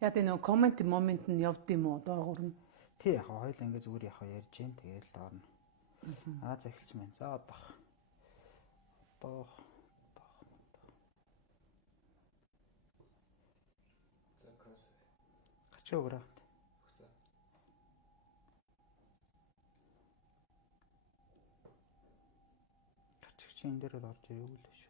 Яа тийм нөө комент момент нь явд юм уу доогуур нь? Тий яг хоёул ингээ зүгээр яг ярьж гин тэгэл доорно. За эхэлсэн байна. За одоо гарч өгөрөө. Гарч чи энэ дээр бол орж ирээгүй л шүү.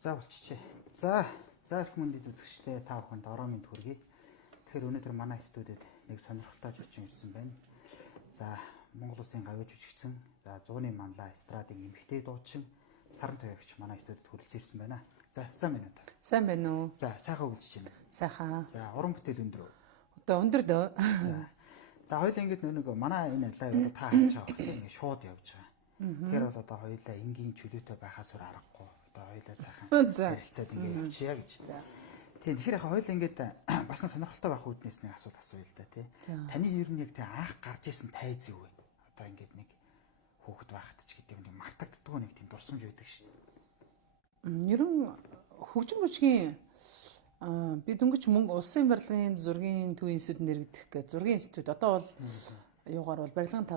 За болчихжээ. За их мөндөд үзэгчтэй та бүхэнд ороо мэнд хүргэе. Тэгэхээр өнөөдөр манай студид нэг сонирхолтой жүжигчин ирсэн байна. За Монгол Улсын гавьяа жүжигчин, за 100-ны манлай эстрадын эмэгтэй дуучин Саран Туяагч манай студид хүрэлцэн ирсэн байна. За сайн байна уу? Сайн байна уу? За сайхан үйлчж байна. Сайхан. За уран бүтээл өндөр үү? Одоо өндөр дөө. За хоёул ингэж нэг манай энэ лайв та харж байгаа хэрэг ингэ шууд явж байгаа. Тэгэхээр бол одоо хоёулаа энгийн чөлөөтэй байхаас өөр аргагүй. Одоо хоёулаа сайхан харилцаад ингэ явчихъя гэж. Тийм тэгэхээр яг хоёул ингэж бас сонирхолтой байх үүднээс нэг асуулт асууя л да тий. Таны ер нь яг тий анх гарч исэн тайз юу вэ? Одоо ингэ нэг хүүхэд байхад ч гэдэг нэг мартагддгүй нэг тийм дурсамж байдаг шүү дээ. Ер нь хөгжим бүжгийн би дөнгөж мөнгө улсын барилгын зургийн төвийн институт нэрэгдэх гэж зургийн институт одоо бол юугаар бол барилгын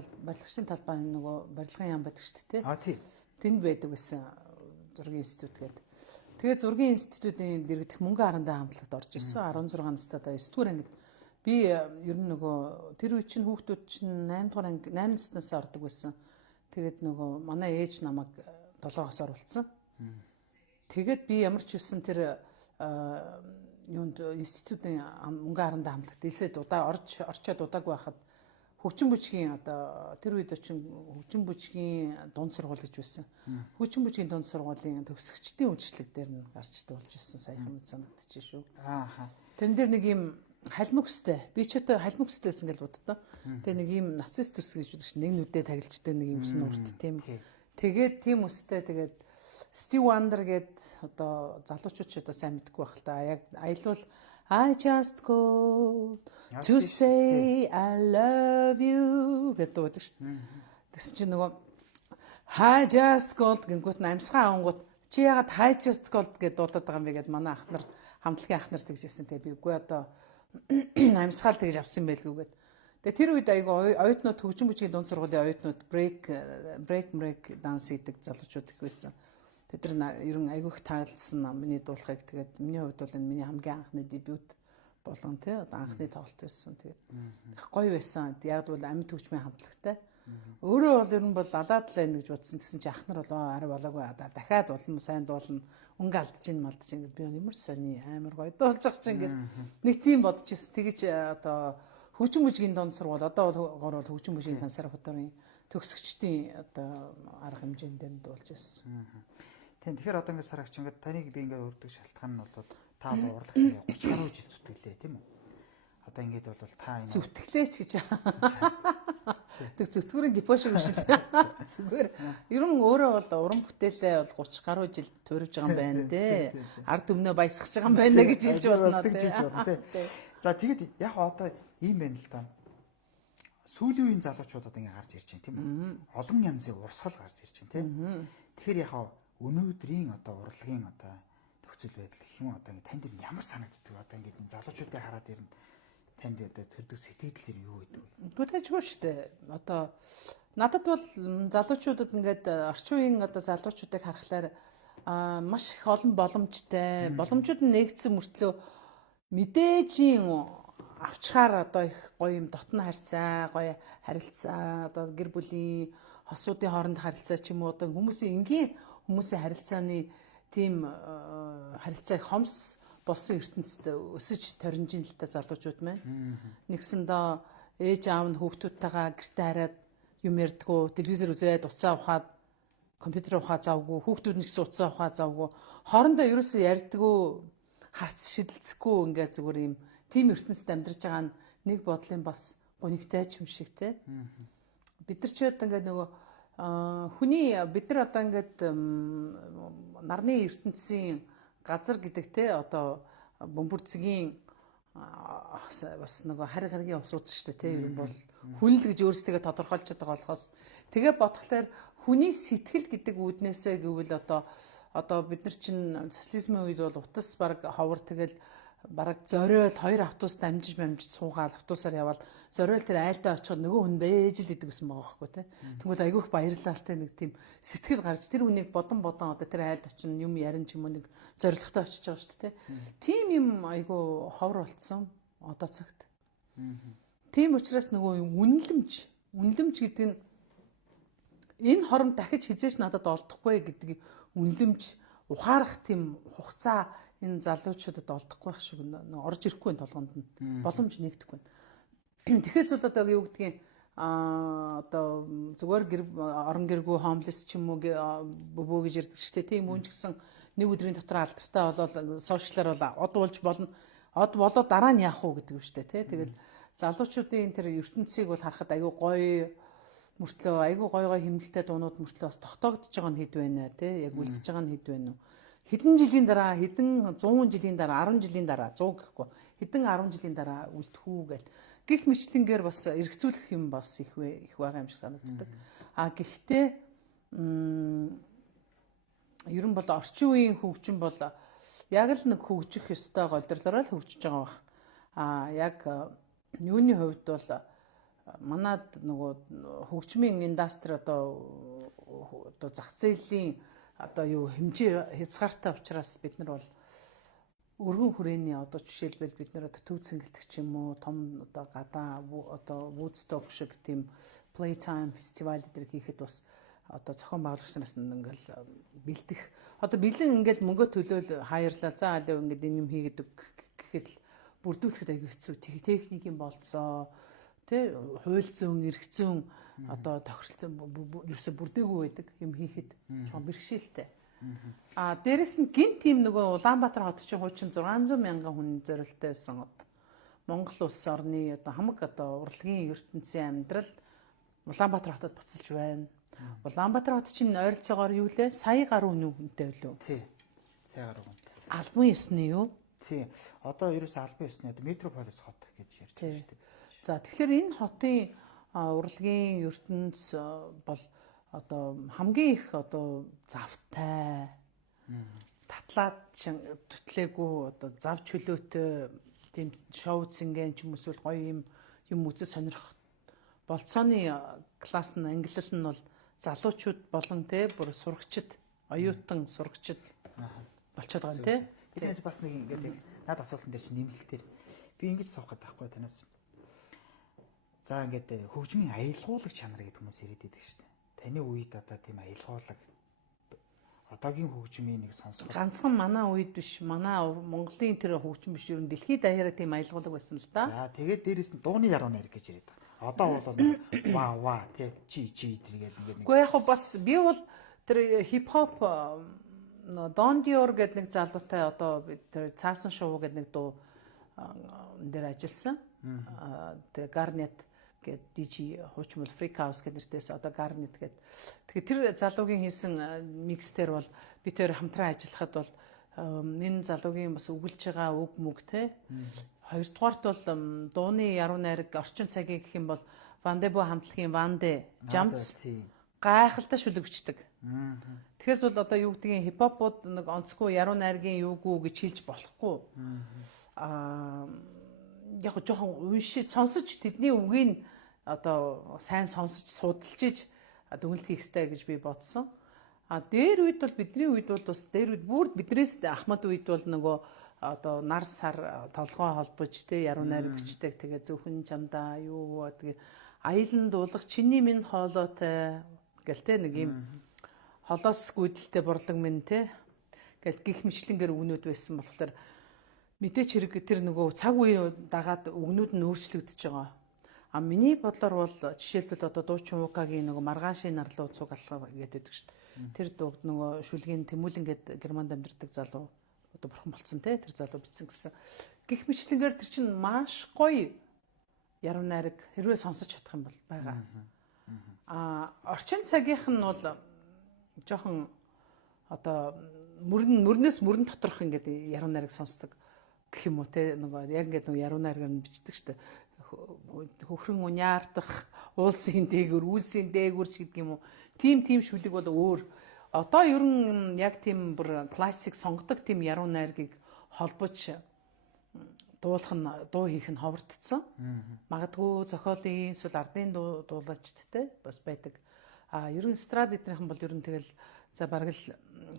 талбай нөгөө барилгын яам байдаг шүү дээ тий. Тэнд байдаг гэсэн зургийн институт гэдэг. Тэгээд зургийн институтын нэрэгдэх мөнгө харандаа хамтлагт орж ирсэн 16 настайдаа 9 дугаар ангид би ер нь нөгөө тэр үе чинь хүүхдүүд чинь 8 дугаар анги 8 наснаас ордог байсан. Тэгээд нөгөө манай ээж намайг 7-оос оруулсан. Тэгээд би ямар ч үсэн тэр юунд институтын мөнгө харандаа хамтлагт элсэд орчоод удааг байхад хөгжим бүжгийн одоо тэр үед чинь хөгжим бүжгийн дунд сургууль гэж байсан. Хөгжим бүжгийн дунд сургуулийн төгсөгчдийн үйлчлэг дээр нь гарч дуулж ирсэн саяхан санагдчих шүү. Тэрэн дээр нэг юм халмиг өстэй. Би ч одоо халмиг өстэй гэсэн гэж боддоо. Тэгээ нэг юм нацист төс гэж байдаг чинь нэг нүдээ тагилчдаг нэг юм өс нүрт тийм. Тэгээд тийм өстэй тэгээд Steve Wonder гээд одоо залуучууд ч одоо сайн мэдгүй байх л та. Яг аялал I just go to say I love you гэдэг дуудаг шүү дээ. Тэгсэн чинь нөгөө I just gold гингүүт амьсгаа авангууд чи ягаад I just gold гэдээ дуулаад байгаа юм бэ гэд манай ах нар хамтлагийн ах нар тэгжсэн те би үгүй одоо амьсгаал тэгж авсан байлгүй гэд. Тэгээ тэр үед айгу оюутнууд хөгжим бүжгийн дунд сургуулийн оюутнууд break dance хийдэг залуучууд их байсан. Тэд нар ер нь айгүйх таалсан миний дуулахыг тэгээд миний хувьд бол энэ миний хамгийн анхны дебют болгон тий одоо анхны тоглолт байсан. Тэгээд их гоё байсан. Яг бол амьд хөгжмийн хамтлагтай. Өөрөө бол ер нь бол алаад л байна гэж бодсон. Тэгсэн чи ах нар бол арай болоогүй дахиад улам сайн дуулна. Өнгө алдаж ин малдаж ин гэд би ямар сони амар гоё дуулж ах чинь гэд нэг тийм бодож ирсэн. Тэгэж одоо хөгжим бүжгийн дунд сургууль одоо бол хөгжим бүжгийн консерваторийн төгсөгчдийн одоо арга хэмжээнд дээр дуулж ирсэн. Тэгэхээр одоо ингэ сарагч ингэ таныг би ингэ өрдөг шалтгаан нь бол та одоо урлагт 30 гаруй жил зүтгэлээ тийм үү? Одоо ингэж бол та энэ зүтгэлээч гэж. Тэг зүтгэрийн депош юм шиг зүгээр. Ер нь өөрөө бол уран бүтээлээ бол 30 гаруй жил туурж байгаа юм байна те. Ард өмнөө баясгаж байгаа юм байна гэж хэлж байна те. За тэгэд яг одоо ийм байна л да. Сүүлийн үеийн залуучуудад ингэ гарч ирж байна тийм үү? Олон янзын урсгал гарч ирж байна тийм. Тэгэхээр яг өнөөдрийн одоо урлагийн одоо нөхцөл байдал гэх юм одоо ингэ танд ямар санагддаг одоо ингэ энэ залуучуудыг хараад ирнэ танд одоо төрдөг сэтгэл юу гэдэг вэ? Түтэжгүй шүү дээ. Одоо надад бол залуучуудад ингээд орчин үеийн одоо залуучуудыг харахаар маш их олон боломжтой. Боломжууд нь нэгдсэн мөртлөө мэдээжийн авчгаар одоо их гоё юм дотн харьцаа, гоё харилцаа, одоо гэр бүлийн хосуудын хооронд харилцаа ч юм уу одоо хүмүүсийн харилцааны тийм харилцааг хомс болсон ертөнцид өсөж торинжин л та залуучууд маань. Нэгсэндээ ээж аав нь хүүхдүүдтэйгээ гэртээ хараад юм ярьдгүү, телевизээр үзээд уцаа ухаад компьютер ухаа завгүй, хүүхдүүд нь гэсэн утсаа ухаа завгүй, хоорондоо ерөөсөө ярьдаггүй, харц шидэлцэхгүй ингээд зүгээр юм тийм ертөнцид амьдарч байгаа нь нэг бодлын бас гонигтай ч юм шиг те. Бид нар ч одоо ингээд нөгөө хүний бид нар одоо ингээд нарны ертөнцийн газар гэдэг те одоо бөмбөрцгийн бас нөгөө хари гаригийн ус ууц шүү дээ те. Ер нь бол хүн л гэж өөрсдөө тодорхойлж байгаа болохоос тэгээ бодглохоор хүний сэтгэл гэдэг үүднээсээ гэвэл одоо бид нар чинь социализмын үед бол утас баг ховор тэгэл бараг зориол хоёр автобус дамжиж суугаад автобусаар яваад зориол тэр айлдаа очиход нөгөө хүн бэж л идэг гэсэн байгаа байхгүй тий. Тэгвэл айгүйх баярлалтай нэг тийм сэтгэл гарч тэр хүнийг бодон одоо тэр айлд очин юм ярин ч юм уу нэг зоригтой очиж байгаа шүү дээ тий. Тийм юм айгүй ховор болцсон одоо цагт. Тийм учраас нөгөө үнэлэмж гэдэг нь энэ хором дахиж хизээш надад олдохгүй гэдэг үнэлэмж ухаарах тийм хугацаа энэ залуучуудад олдохгүй байх шиг орж ирэхгүй энэ толгонд нь боломж нэгдэхгүй. Тэгэхээс бол одоо юу гэдгийг одоо зүгээр орон гэргүй homeless ч юм уу бөбөө гэж ярьдаг шүү дээ. Тийм үн ч гэсэн нэг өдрийн дотор алдартай болол сошиалар бол од болж болно. Од болоод дараа нь яах вэ гэдэг юм шүү дээ. Тэгэл залуучуудын тэр ертөнцийг бол харахад аюу гоё мөртлөө айгүй гой хэмнэлтэй дуунууд мөртлөө бас тогтоогдож байгаа нь хэд байна те яг үлдэж байгаа нь хэд байна уу хэдэн жилийн дараа хэдэн 100 жилийн дараа 10 жилийн дараа 100 гэхгүй хэдэн 10 жилийн дараа үлдэх үү гэл гих мэтлэнгээр бас эргцүүлэх юм бас их байгаа юм шиг санагддаг. Гэхдээ ер нь бол орчин үеийн хөгжим бол яг л нэг хөгжих ёстой голдрлороо л хөгжиж байгаа бах. Яг юуны хувьд бол манад нөгөө хөгжмийн индастри одоо зах зээлийн одоо юу хэмжээ хязгаартай учраас бид нар бол өргөн хүрээний одоо жишээлбэл бид нар төв цэнгэлдэг ч юм уу том одоо гадаа одоо Woodstock шиг тийм Playtime фестивал дээр хийхэд бас одоо зохион байгуулагч нараас ингээл бэлдэх одоо бэлэн ингээл мөнгө төлөөл хаярлаа за алив ингээд энэ юм хийгээд гэхэд л бүрдүүлэхэд аяг хэцүү техникийн болцоо тэ хууль зүйн эрх зүйн одоо тохиролцсон ерөөсө бүрдээгүй байдаг юм хийхэд жоохон бэрхшээлтэй. Дээрэс нь гинт тийм нөгөө Улаанбаатар хот чинь хуучин 600 мянган хүн зориултай байсан. Монгол улс орны одоо хамаг одоо урлагийн ертөнцийн амьдрал Улаанбаатар хотод буцалж байна. Улаанбаатар хот чинь ойролцоогоор юу лээ? Сая гаруй хүнтэй билүү? Тий. Сая гаруй хүнтэй. Албан ёсны юу? Тий. Одоо ерөөсө албан ёсны метрополис хот гэж ярьж байгаа шүү дээ. За тэгэхээр энэ хотын урлагийн ертөнц бол одоо хамгийн их одоо завтай татлаад төтлээгүү одоо зав чөлөөтэй тийм шоу зинген ч юм эсвэл гоё юм үзэж сонирхох болцооны класс нь ангиллал нь бол залуучууд болон те бүр сурагчид оюутан сурагчид болчиход байгаа юм те. Биднээс бас нэг ингээд над асуултан дээр чинь нэмэлтээр би ингэж суух гэдэг байхгүй танаас. За ингээд хөгжмийн аялгуулагч чанар гэдэг хүмүүс ирээд байдаг шүү дээ. Таны үед одоо тийм аялгуулаг одоогийн хөгжмийн нэг сонсгол ганцхан манай үед биш манай Монголын тэр хөгжим биш ер нь дэлхийд даяараа тийм аялгуулаг байсан л да. За тэгээд дээрэс нь дууны яруу найр гэж яриад байгаа. Одоо бол ва тий чи тэргээл ингээд нэг. Гэхдээ яг бас би бол тэр хип хоп Don Dior гэдэг нэг залуутай одоо тэр цаасан шоу гэдэг нэг дуу дээр ажилласан. Тэгээ Garnet гэдэг DJ хуучмал Freak House гэдэг нэртээс одоо Garnet гэдэг. Тэгэхээр тэр залуугийн хийсэн микс дээр бол би тэр хамтран ажиллахад бол энэ залуугийн бас өгүүлж байгаа үг мүг те. Хоёрдугаарт бол дууны яруу найраг орчин цагийн гэх юм бол Вандебо хамтлагийн Ванде Jumps гайхалтай шүлэг бичдэг. Тэгэхээс бол одоо юу гэдгийг хипхопууд нэг онцгүй яруу найргийн юугүй гэж хэлж болохгүй. Яг жоохон уншиж сонсож тэдний үгийг одоо сайн сонсож судалж иж дүгнэлт хийх хэрэгтэй гэж би бодсон. Дээр үед бол бидний үед бол бас дээр үед бүр биднээс Ахмад үед бол нөгөө одоо нар сар толгой холбож те яруу найр бичдэг. Тэгээ зөвхөн чамдаа юу тэгээ аялан дуулах чиний минь хоолойтой гэл те нэг юм холоос гүйдэлтэй бурлаг минь те гэл гих мэтлэнгээр өгнүүд байсан болохоор мэдээч хэрэг тэр нөгөө цаг үе дагаад өгнүүд нь өөрчлөгдөж байгаа. Миний бодлоор бол жишээлбэл одоо дуучин Укагийн нөгөө маргаашийн нарлуу цуг алхаа гэдэг шүү дээ. тэр дууг нөгөө шүлгийн Тэмүүлэн гээд Германд амьдардаг залуу одоо бурхан болцсон те тэр залуу бичсэн гэсэн. Гэх мэтлэнгээр тэр чинь маш гоё яруу найраг хэрвээ сонсож чадах юм бол байгаа. Орчин цагийнх нь бол жоохон одоо мөрнөөс мөрөн доторх ингээд яруу найраг сонсдог гэх юм уу те нөгөө яг ингээд нөгөө яруу найрагаар нь бичдэг штэ хөхрөн уняардах уулсын дээгүр үүсийн дээгүр ч гэдэг юм уу тийм шүлэг бол өөр одоо ер нь яг тийм бүр классик сонгодог тийм яруу найргийг холбож дуулах нь дуу хийх нь ховортцсон магадгүй зохиолын эсвэл ардын дуулагчд те бас байдаг ер нь эстрад эднийхэн бол ер нь тэгэл за бараг л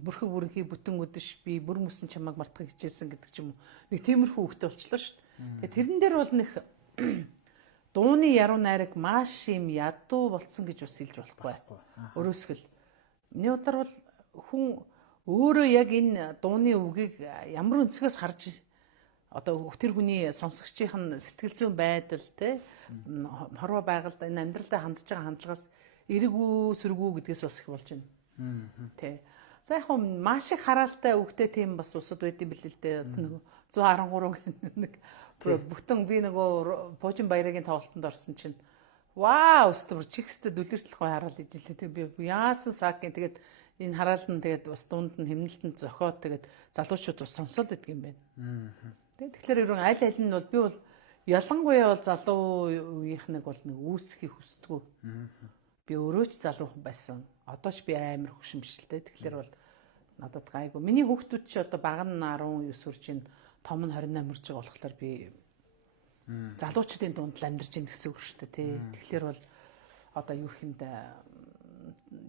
бүрхэг бүрэнхий бүтэн өдөш би бүр мөсөн чамайг мартах хичээсэн гэдэг ч юм уу нэг тиймэрхүү хөвгтэй болчлоо шүү дээ. Тэгээ тэрэн дээр бол нэг дууны яруу найраг маш юм ядуу болцсон гэж бас хэлж болохгүй. Өөрөөсгөл миний бодлоор бол хүн өөрөө яг энэ дууны үгийг ямар өнцгөөс харж одоо тэр хүний сонсогчийн сэтгэл зүйн байдал те хорвоо байгальд энэ амьдралдаа хандж байгаа хандлагаас эргүү сэргүү гэдгээс бас их болж байна. Тэ. За яг хөө маш их хараалтай үгтэй тийм бас усуд байдсан билээ л дээ. Нэг 113 нэг бүтэн би нөгөө Пожин Баярагийн тоглолтод орсон чинь вау өстөр чигстэй дүлэртлэх гой хараал ижилээ. Би яасан сакин тэгээд энэ хараал нь тэгээд бас дунд нь хэмнэлтэнд зохиод тэгээд залуучууд бас сонсоод идэх юм байна. Тэгэхээр ерөн аль нь бол би бол ялангуяа бол залуу үеийнх нэг бол нэг үүсхийг хүсдэггүй. Би өөрөө ч залуухан байсан. Одоо ч би амар хөшмөшлтэй. Тэгэхээр бол надад гайгүй. Миний хүүхдүүд ч одоо бага нь 19 хүрч ин том нь 28 хүрч байгаа болохоор би залуучдын дунд л амьдарч ийн гэсэн үг шүү дээ тий. Тэгэхээр бол одоо юу хэмд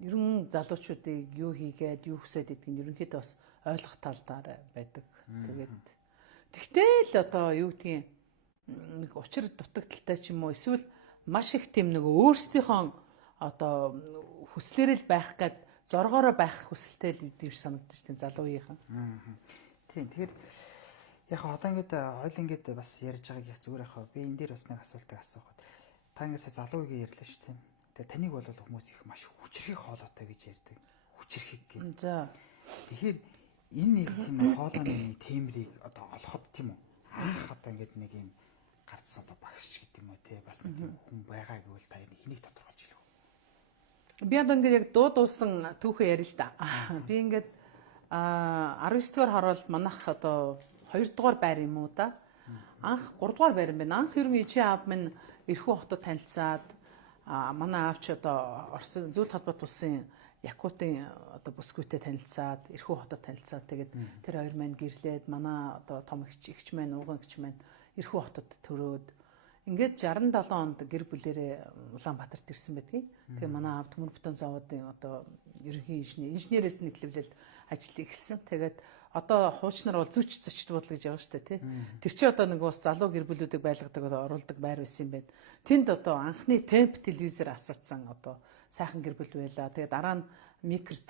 ерөн залуучуудыг юу хийгээд юу хүсээд идэх нь ерөнхийдөө бас ойлгох талдаар байдаг. Тэгээд тэгтэл одоо юу гэдгийг нэг учир дутагдaltaй ч юм уу эсвэл маш их тийм нэг өөрсдийнхөө одоо хүслээрэл байх гээд зоргоороо байх хүсэлтэй л үүдийм шиг санагдаж тийм залуу үеийнхэн. Тийм тэгэхээр яг одоо ингээд ойл ингээд бас ярьж байгааг яг зүгээр яхаа би энэ дээр бас нэг асуултыг асуухад та ингээд залуу үеийг ярьлаа шүү дээ. Тэгээ таныг бол хүмүүс их маш хүчрхийг хоолойтой гэж ярьдаг. Хүчрхийг гэдэг. За. Тэгэхээр энэ нэг тийм хоолойны темрийг одоо олоход тийм үү? Анх одоо ингээд нэг юм гардсан одоо багш гэдэг юм уу те бас нэг тийм хүн байгаа гэвэл та энийг тодорхойлж хэлэх. Би одоо ингээд яг дуусан түүхээ ярил л да. Би ингээд 19 дугаар хороолт манайх одоо 2 дугаар байр юм уу да. Анх 3 дугаар байр юм байна. Анх ер нь ичи аав минь Эрхүү хотод танилцаад манай аав ч одоо Орсын зөвлөлт холбоот улсын Якутын одоо бүсгүйтэй танилцаад Эрхүү хотод танилцаад тэгээд тэр хоёр маань гэрлээд манай одоо том эгч маань ууган эгч маань Эрхүү хотод төрөөд ингээд 67 онд гэр бүлэрээ Улаанбаатарт ирсэн байдгийг. Тэгээ манай аав Төмөр бүтэн заводын одоо ерөнхий инженерээс нэглэвлэл ажил эхэлсэн. Тэгээд одоо хуучнаар бол зүч зочд буудлага гэж байгаа шүү дээ тий. Тэр чи одоо нэг ус залуу гэр бүлүүдийг байлгадаг оруулдаг байр байсан юм байна. Тэнд одоо анхны темп телевизээр асаацсан одоо сайхан гэр бүл байлаа. Тэгээд дараа нь микрт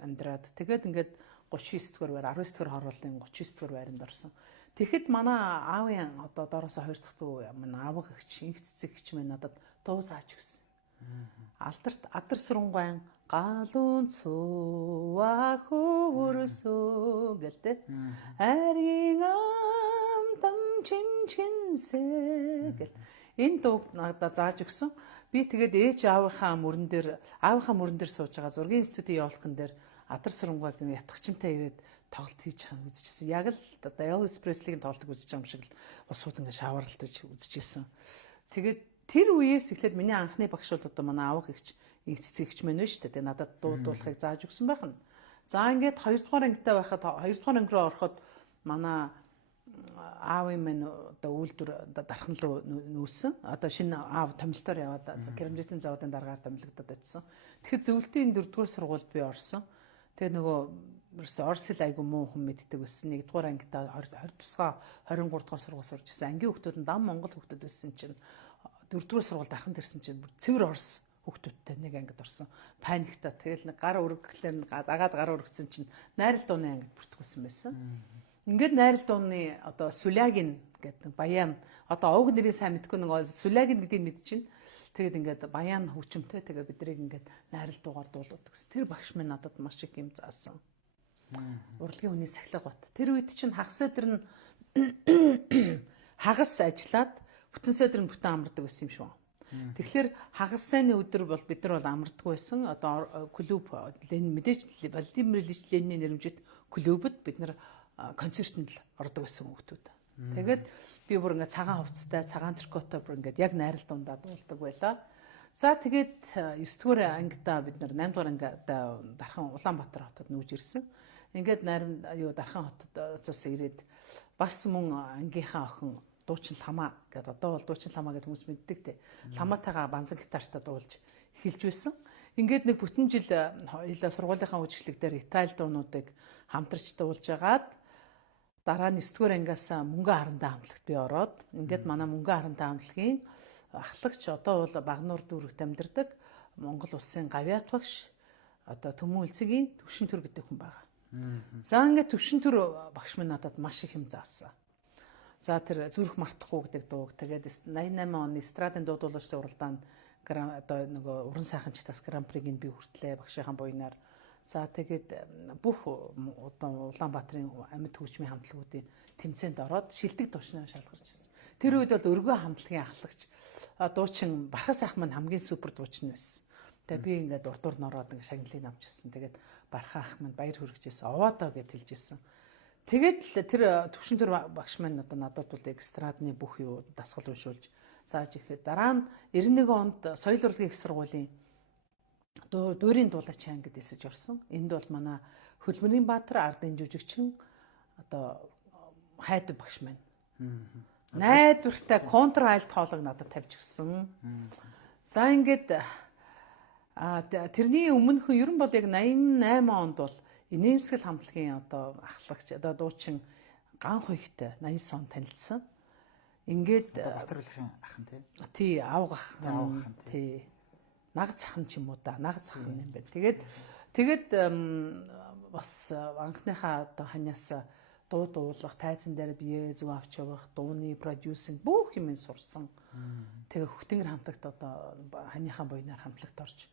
амьдраад тэгээд ингээд 39 дугаар байр 19 дугаар хорооллын 39 дугаар байранд орсон. Тэгэхэд манай аавын одоо доороос 2 дахь дүү манай аавах эгч инх цэцэг эгч минь надад дуу зааж өгсөн. Алдарт адар сурангаан галуун цуваа хөвөрсөө гэлтэй. Арийн амтан чинчинсэ гэл. Энэ дууг надад зааж өгсөн. Би тэгээд ээж аавынхаа мөрөн дээр сууж байгаа зургийн институтын явуулкан дээр адар сурангааг ятгахчинтай ирээд тоглолт хийж байгаа нь үзчихсэн. Яг л одоо Elvis Presley-ийн тоглолтыг үзэж байгаа юм шиг л босууд ингээ шаварлтаж үзчихсэн. Тэгээд тэр үеэс эхлээд миний анхны багш бол одоо манай аавах эгч инх цэцэгч мэн вэ шүү дээ. Тэгээд надад дуудуулахыг зааж өгсөн байх нь. За ингээд 2 дугаар ангитай байхад 2 дугаар анги руу ороход манай аавын минь одоо үйлдвэр дархан руу нүүсэн. Одоо шинэ аав томилтоор яваад керамзитийн заводын дараагаар томилогдоод очсон. Тэгэхээр зөвлөлтийн 4 дугаар сургуульд би орсон. Тэгээд нөгөө Орос хэл айгу муу хүн мэддэг байсан. 1 дугаар ангитаа 20 тусгай 23 дугаар сургууль сурж ирсэн. Ангийн хүүхдүүд нь дам Монгол хүүхдүүд байсан чинь 4 дугаар сургуульд дараханд ирсэн чинь цэвэр Орос хүүхдүүдтэй нэг ангид орсон. Паниктаа тэгэл нэг гар өргөглөө дагаад гар өргөцсөн чинь найрал дууны ангид бүртгүүлсэн байсан. Ингээд найрал дууны одоо Сүлягин гэдэг баян одоо овг нэрийг сайн мэдгүй нэг Сүлягин гэдгийг мэдчихэв. Тэгээд ингээд баян хөгжимтэй тэгээ бидрийг ингээд найрал дуугаар дуулдаг. Тэр багш минь надад маш их юм заасан. Урлагийн үний сахилга бат. Тэр үед чинь хагас өдөр нь хагас ажиллаад бүтэн өдөр нь бүтэн амардаг байсан юм шүү. Тэгэхээр хагас сайны өдөр бол бид нар бол амарддаг байсан. Одоо клуб Ленин мэдээж Владимир Ильич Ленины нэрмжит клубд бид нар концертанд л ордог байсан хүмүүс. Тэгээд би бүр ингээд цагаан хувцастай, цагаан трикотой бүр ингээд яг найрал дундаа дуулдаг байлаа. За тэгээд 9 дугаар ангидаа бид нар 8 дугаар ангидаа дархан Улаанбаатар хотод нүүж ирсэн. Ингээд дархан хотоос ирээд бас мөн ангийнхаа охин дуучин ламаа гэдэг одоо бол дуучин ламаа гэдэг хүмүүс мэддэг те. Ламаатайгаа банзан гитартаа дуулж эхэлж байсан. Ингээд нэг бүтэн жил хоёулаа сургуулийнхаа үжиглэг дээр Итали дуунуудыг хамтарч дуулж агаад дараа нь 9 дугаар ангиас мөнгө харантай хамтлагт би ороод ингээд манай мөнгө харантай хамтлагийн ахлагч одоо бол Багнуур дүүрэгт амьдардаг Монгол улсын гавьяат багш одоо Төмөн Үлцгийн Төвшин Түр гэдэг хүн байгаа. За ингээд Төвшин Түр багш минь надад маш их юм заасан. За тэр зүрх мартахгүй гэдэг дууг тэгээд 88 оны эстрадын дуудуулагчдын уралдаанд одоо нөгөө уран сайханчтаас гран-пригийн би хүртлээ багшийнхаа буйнаар. За тэгээд бүх одоо Улаанбаатарын амьд хөгжмийн хамтлагуудын тэмцээнд ороод шилдэг дуучнаа шалгарч ирсэн. Тэр үед бол өргөө хамтлагийн ахлагч дуучин Бархас ах маань хамгийн супер дуучин байсан. Тэгээд би ингээд урдуур нь ороод ингээд шагналыг авчихсан. Тэгээд Бархан ах маань баяр хүргэжсэн. Овоодоо гэж хэлж ирсэн. Тэгээд тэр Төвшин Түр багш маань одоо надад бол экстрадны бүх юу дасгал уншуулж зааж ирэхэд дараа нь 91 онд соёл урлагийн их сургуулийн дуурийн дуулаач ангид эсэж орсон. Энд бол манай Хөлбөрийн Баатар ардын жүжигчин одоо хайд багш маань. Найдвартай контр айлт хоолойг надад тавьж өгсөн. За ингээд тэрний өмнөх ер нь бол яг 88 онд бол Инээмсгэл хамтлагийн одоо ахлагч одоо дуучин Ган Хуйгтай 89 он танилцсан. Ингээд Батруулахын ах нь тий авгах тий нагц ахын ч юм уу да нагц ахын юм байна. Тэгээд бас анхныхаа одоо ханьяас дуу дуулах, тайзан дээр бие зөв авч явах, дууны продюсинг бүх юм сурсан. Тэгээ Хөтөнгөр хамтлагт одоо ханьяхаа буйнаар хамтлагт орж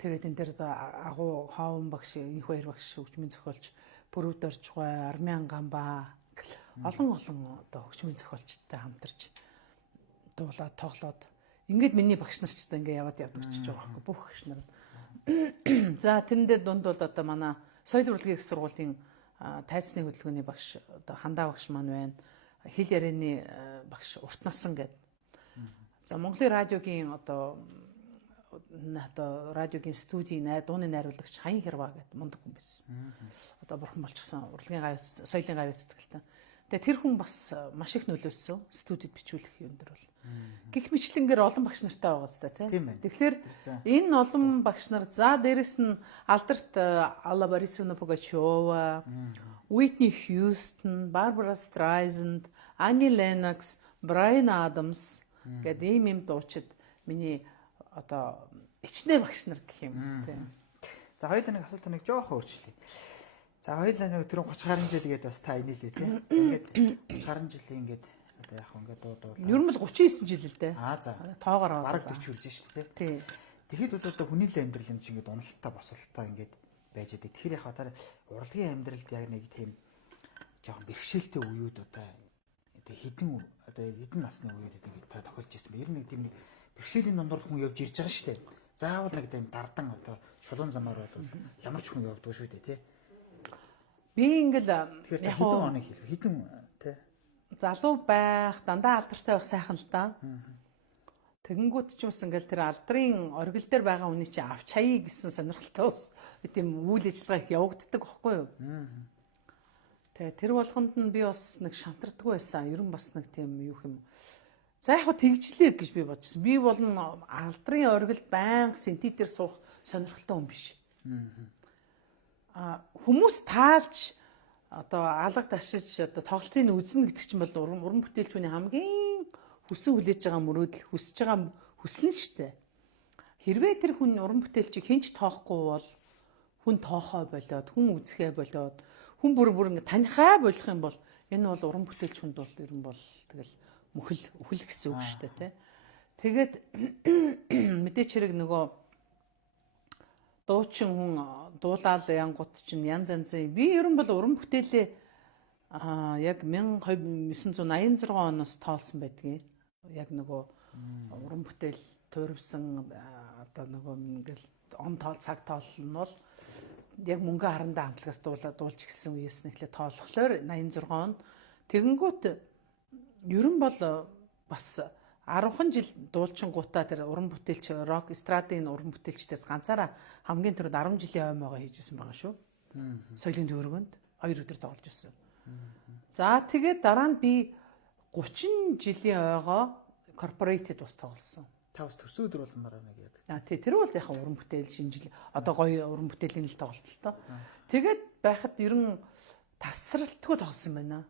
тэгээд энэ дээр агуу Хоовн багш, Инх баяр багш хөгжмийн зохиолч, Бүрүүд Оржгой, Армян Гамбаа олон одоо хөгжмийн зохиолчтой хамтарч дуулаад тоглоод ингээд миний багш нар ч одоо ингээд яваад явдаг ч байгаа байхгүй бүх багш нар. За тэрнээ дунд бол одоо манай соёл урлагийн их сургуулийн тайцны хөдөлгөөний багш одоо Хандаа багш маань байна. Хэл ярианы багш Урт насан гэдэг. За Монголын радиогийн одоо радиогийн студийн дууны найруулагч Хаян Хэрваа гэдэг мундаг хүн байсан. Одоо бурхан болчихсон урлагийн гавьяа соёлын гавьяа зүтгэлтэй. Тэгээ тэр хүн бас маш их нөлөөлсөн студид бичүүлэх юм дээр бол. Гэх мэтлэнгээр олон багш нартай байгаа зү тийм. Тэгэхээр энэ олон багш нар за дээрэс нь алдарт Алла Борисовна Пугачева, Уитни Хьюстон, Барбара Страйзенд, Ани Ленокс, Брайан Адамс гэдэг ийм дуучид миний одоо ичнээ багш нар гэх юм тийм. За хоёулаа нэг асуулт нэг жоохон өөрчлөе. За хоёулаа нэг тэр 30 гаруй жил гээд бас та инээлээ тийм. Ингээд 30 гаруй жилийн ингээд одоо яг ингээд дуудуулаа. Ер нь бол 39 жил л дээ. За. Тоогоор бараг 40 үлж шүү дээ тийм. Тэгэхэд бол одоо хүний л амьдрал юм чи ингээд уналтаа босолтоо ингээд байж байгаа. Тэгэхээр яг та урлагийн амьдралд яг нэг тийм жоохон бэрхшээлтэй үеуд одоо хэдэн насны үеуд ингээд тохиолж ирсэн бэ? Ер нь нэг тийм нэг бэрхшээлийн дундор хүн явж ирж байгаа шүү дээ. Заавал нэг тийм дардан одоо шулуун замаар бол ямар ч хүн явдгүй шүү дээ тий. Би ингээл яг хэдэн оны хэлв хэдэн тий. Залуу байх, дандаа алдартай байх сайхан л да. Тэгэнгүүт ч бас ингээл тэр алдрын оргил дээр байгаа хүний чинь авч хаяа гэсэн сонирхолтой ус тийм үйл ажиллагаа их явагддаг байхгүй юу? Тэгээ тэр болгонд нь би бас нэг шантарддаг байсан. Ер нь бас нэг тийм юу юм. За яг тэгжлээ гэж би бодчихсон. Би болон алдрын оргилд байнга синтетээр суух сонирхолтой хүн биш. Хүмүүс таалж одоо алга ташиж одоо тоглолтын үзнэ гэдэг чинь бол уран бүтээлч хүний хамгийн хүсэн хүлээж байгаа мөрөөдөл хүсэж байгаа хүслэн штэ. Хэрвээ тэр хүн уран бүтээлчийг хинч тоохгүй бол хүн тоохоо болоод хүн үзэхээ болоод хүн бүр ингэ танихаа болох юм бол энэ бол уран бүтээлч хүнд бол ер нь бол тэгэл үхэл гэсэн үг шүү дээ, тий. Тэгээд мэдээч хэрэг нөгөө дуучин хүн дуулаад янгут чинь янз янзын би ер нь бол уран бүтээлээ яг 1986 оноос тоолсон байдгийг. Яг нөгөө уран бүтээл туурвсан одоо нөгөө ингээл он тоол цаг тоол нь бол яг мөнгө харандаа хамтлагаас дуулж гисэн үеэс нэхлээ тоолхолоор 86 он тэгэнгүүт ер нь бол бас 10хан жил дуулчингуудаа тэр уран бүтээлч рок эстрадын уран бүтээлчдээс ганцаараа хамгийн түрүүд 10 жилийн оймоогоо хийжсэн байгаа шүү. Соёлын төвөргөнд 2 өдөр тоглож ирсэн. За тэгээд дараа нь би 30 жилийн ойгоо корпоретэд бас тоглосон. Та бас төрсөн өдөр болмоор байна гэдэг. Тий, тэр бол яхаа уран бүтээл шинжил одоо гоё уран бүтээлийн л тоглолт л тоо. Тэгээд байхад ер нь тасралтгүй тоглосон байна.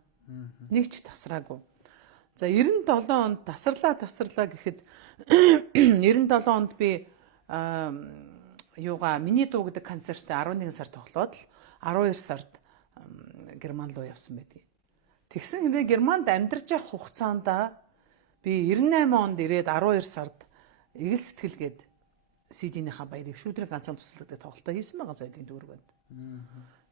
Нэг ч тасраагүй. За 97 онд тасарлаа гэхэд 97 онд би миний дуу гэдэг концерт 11 сар тоглоод 12 сард Герман руу явсан байдгийг. Тэгсэн хэрэг Германд амьдарч явах хугацаанд би 98 онд ирээд 12 сард Игэл сэтгэлгээд CD-ийнхаа баярыг шүүдрийн ганцхан туслагддаг тоглолтоо хийсэн байгаа соёлын төвөргөнд.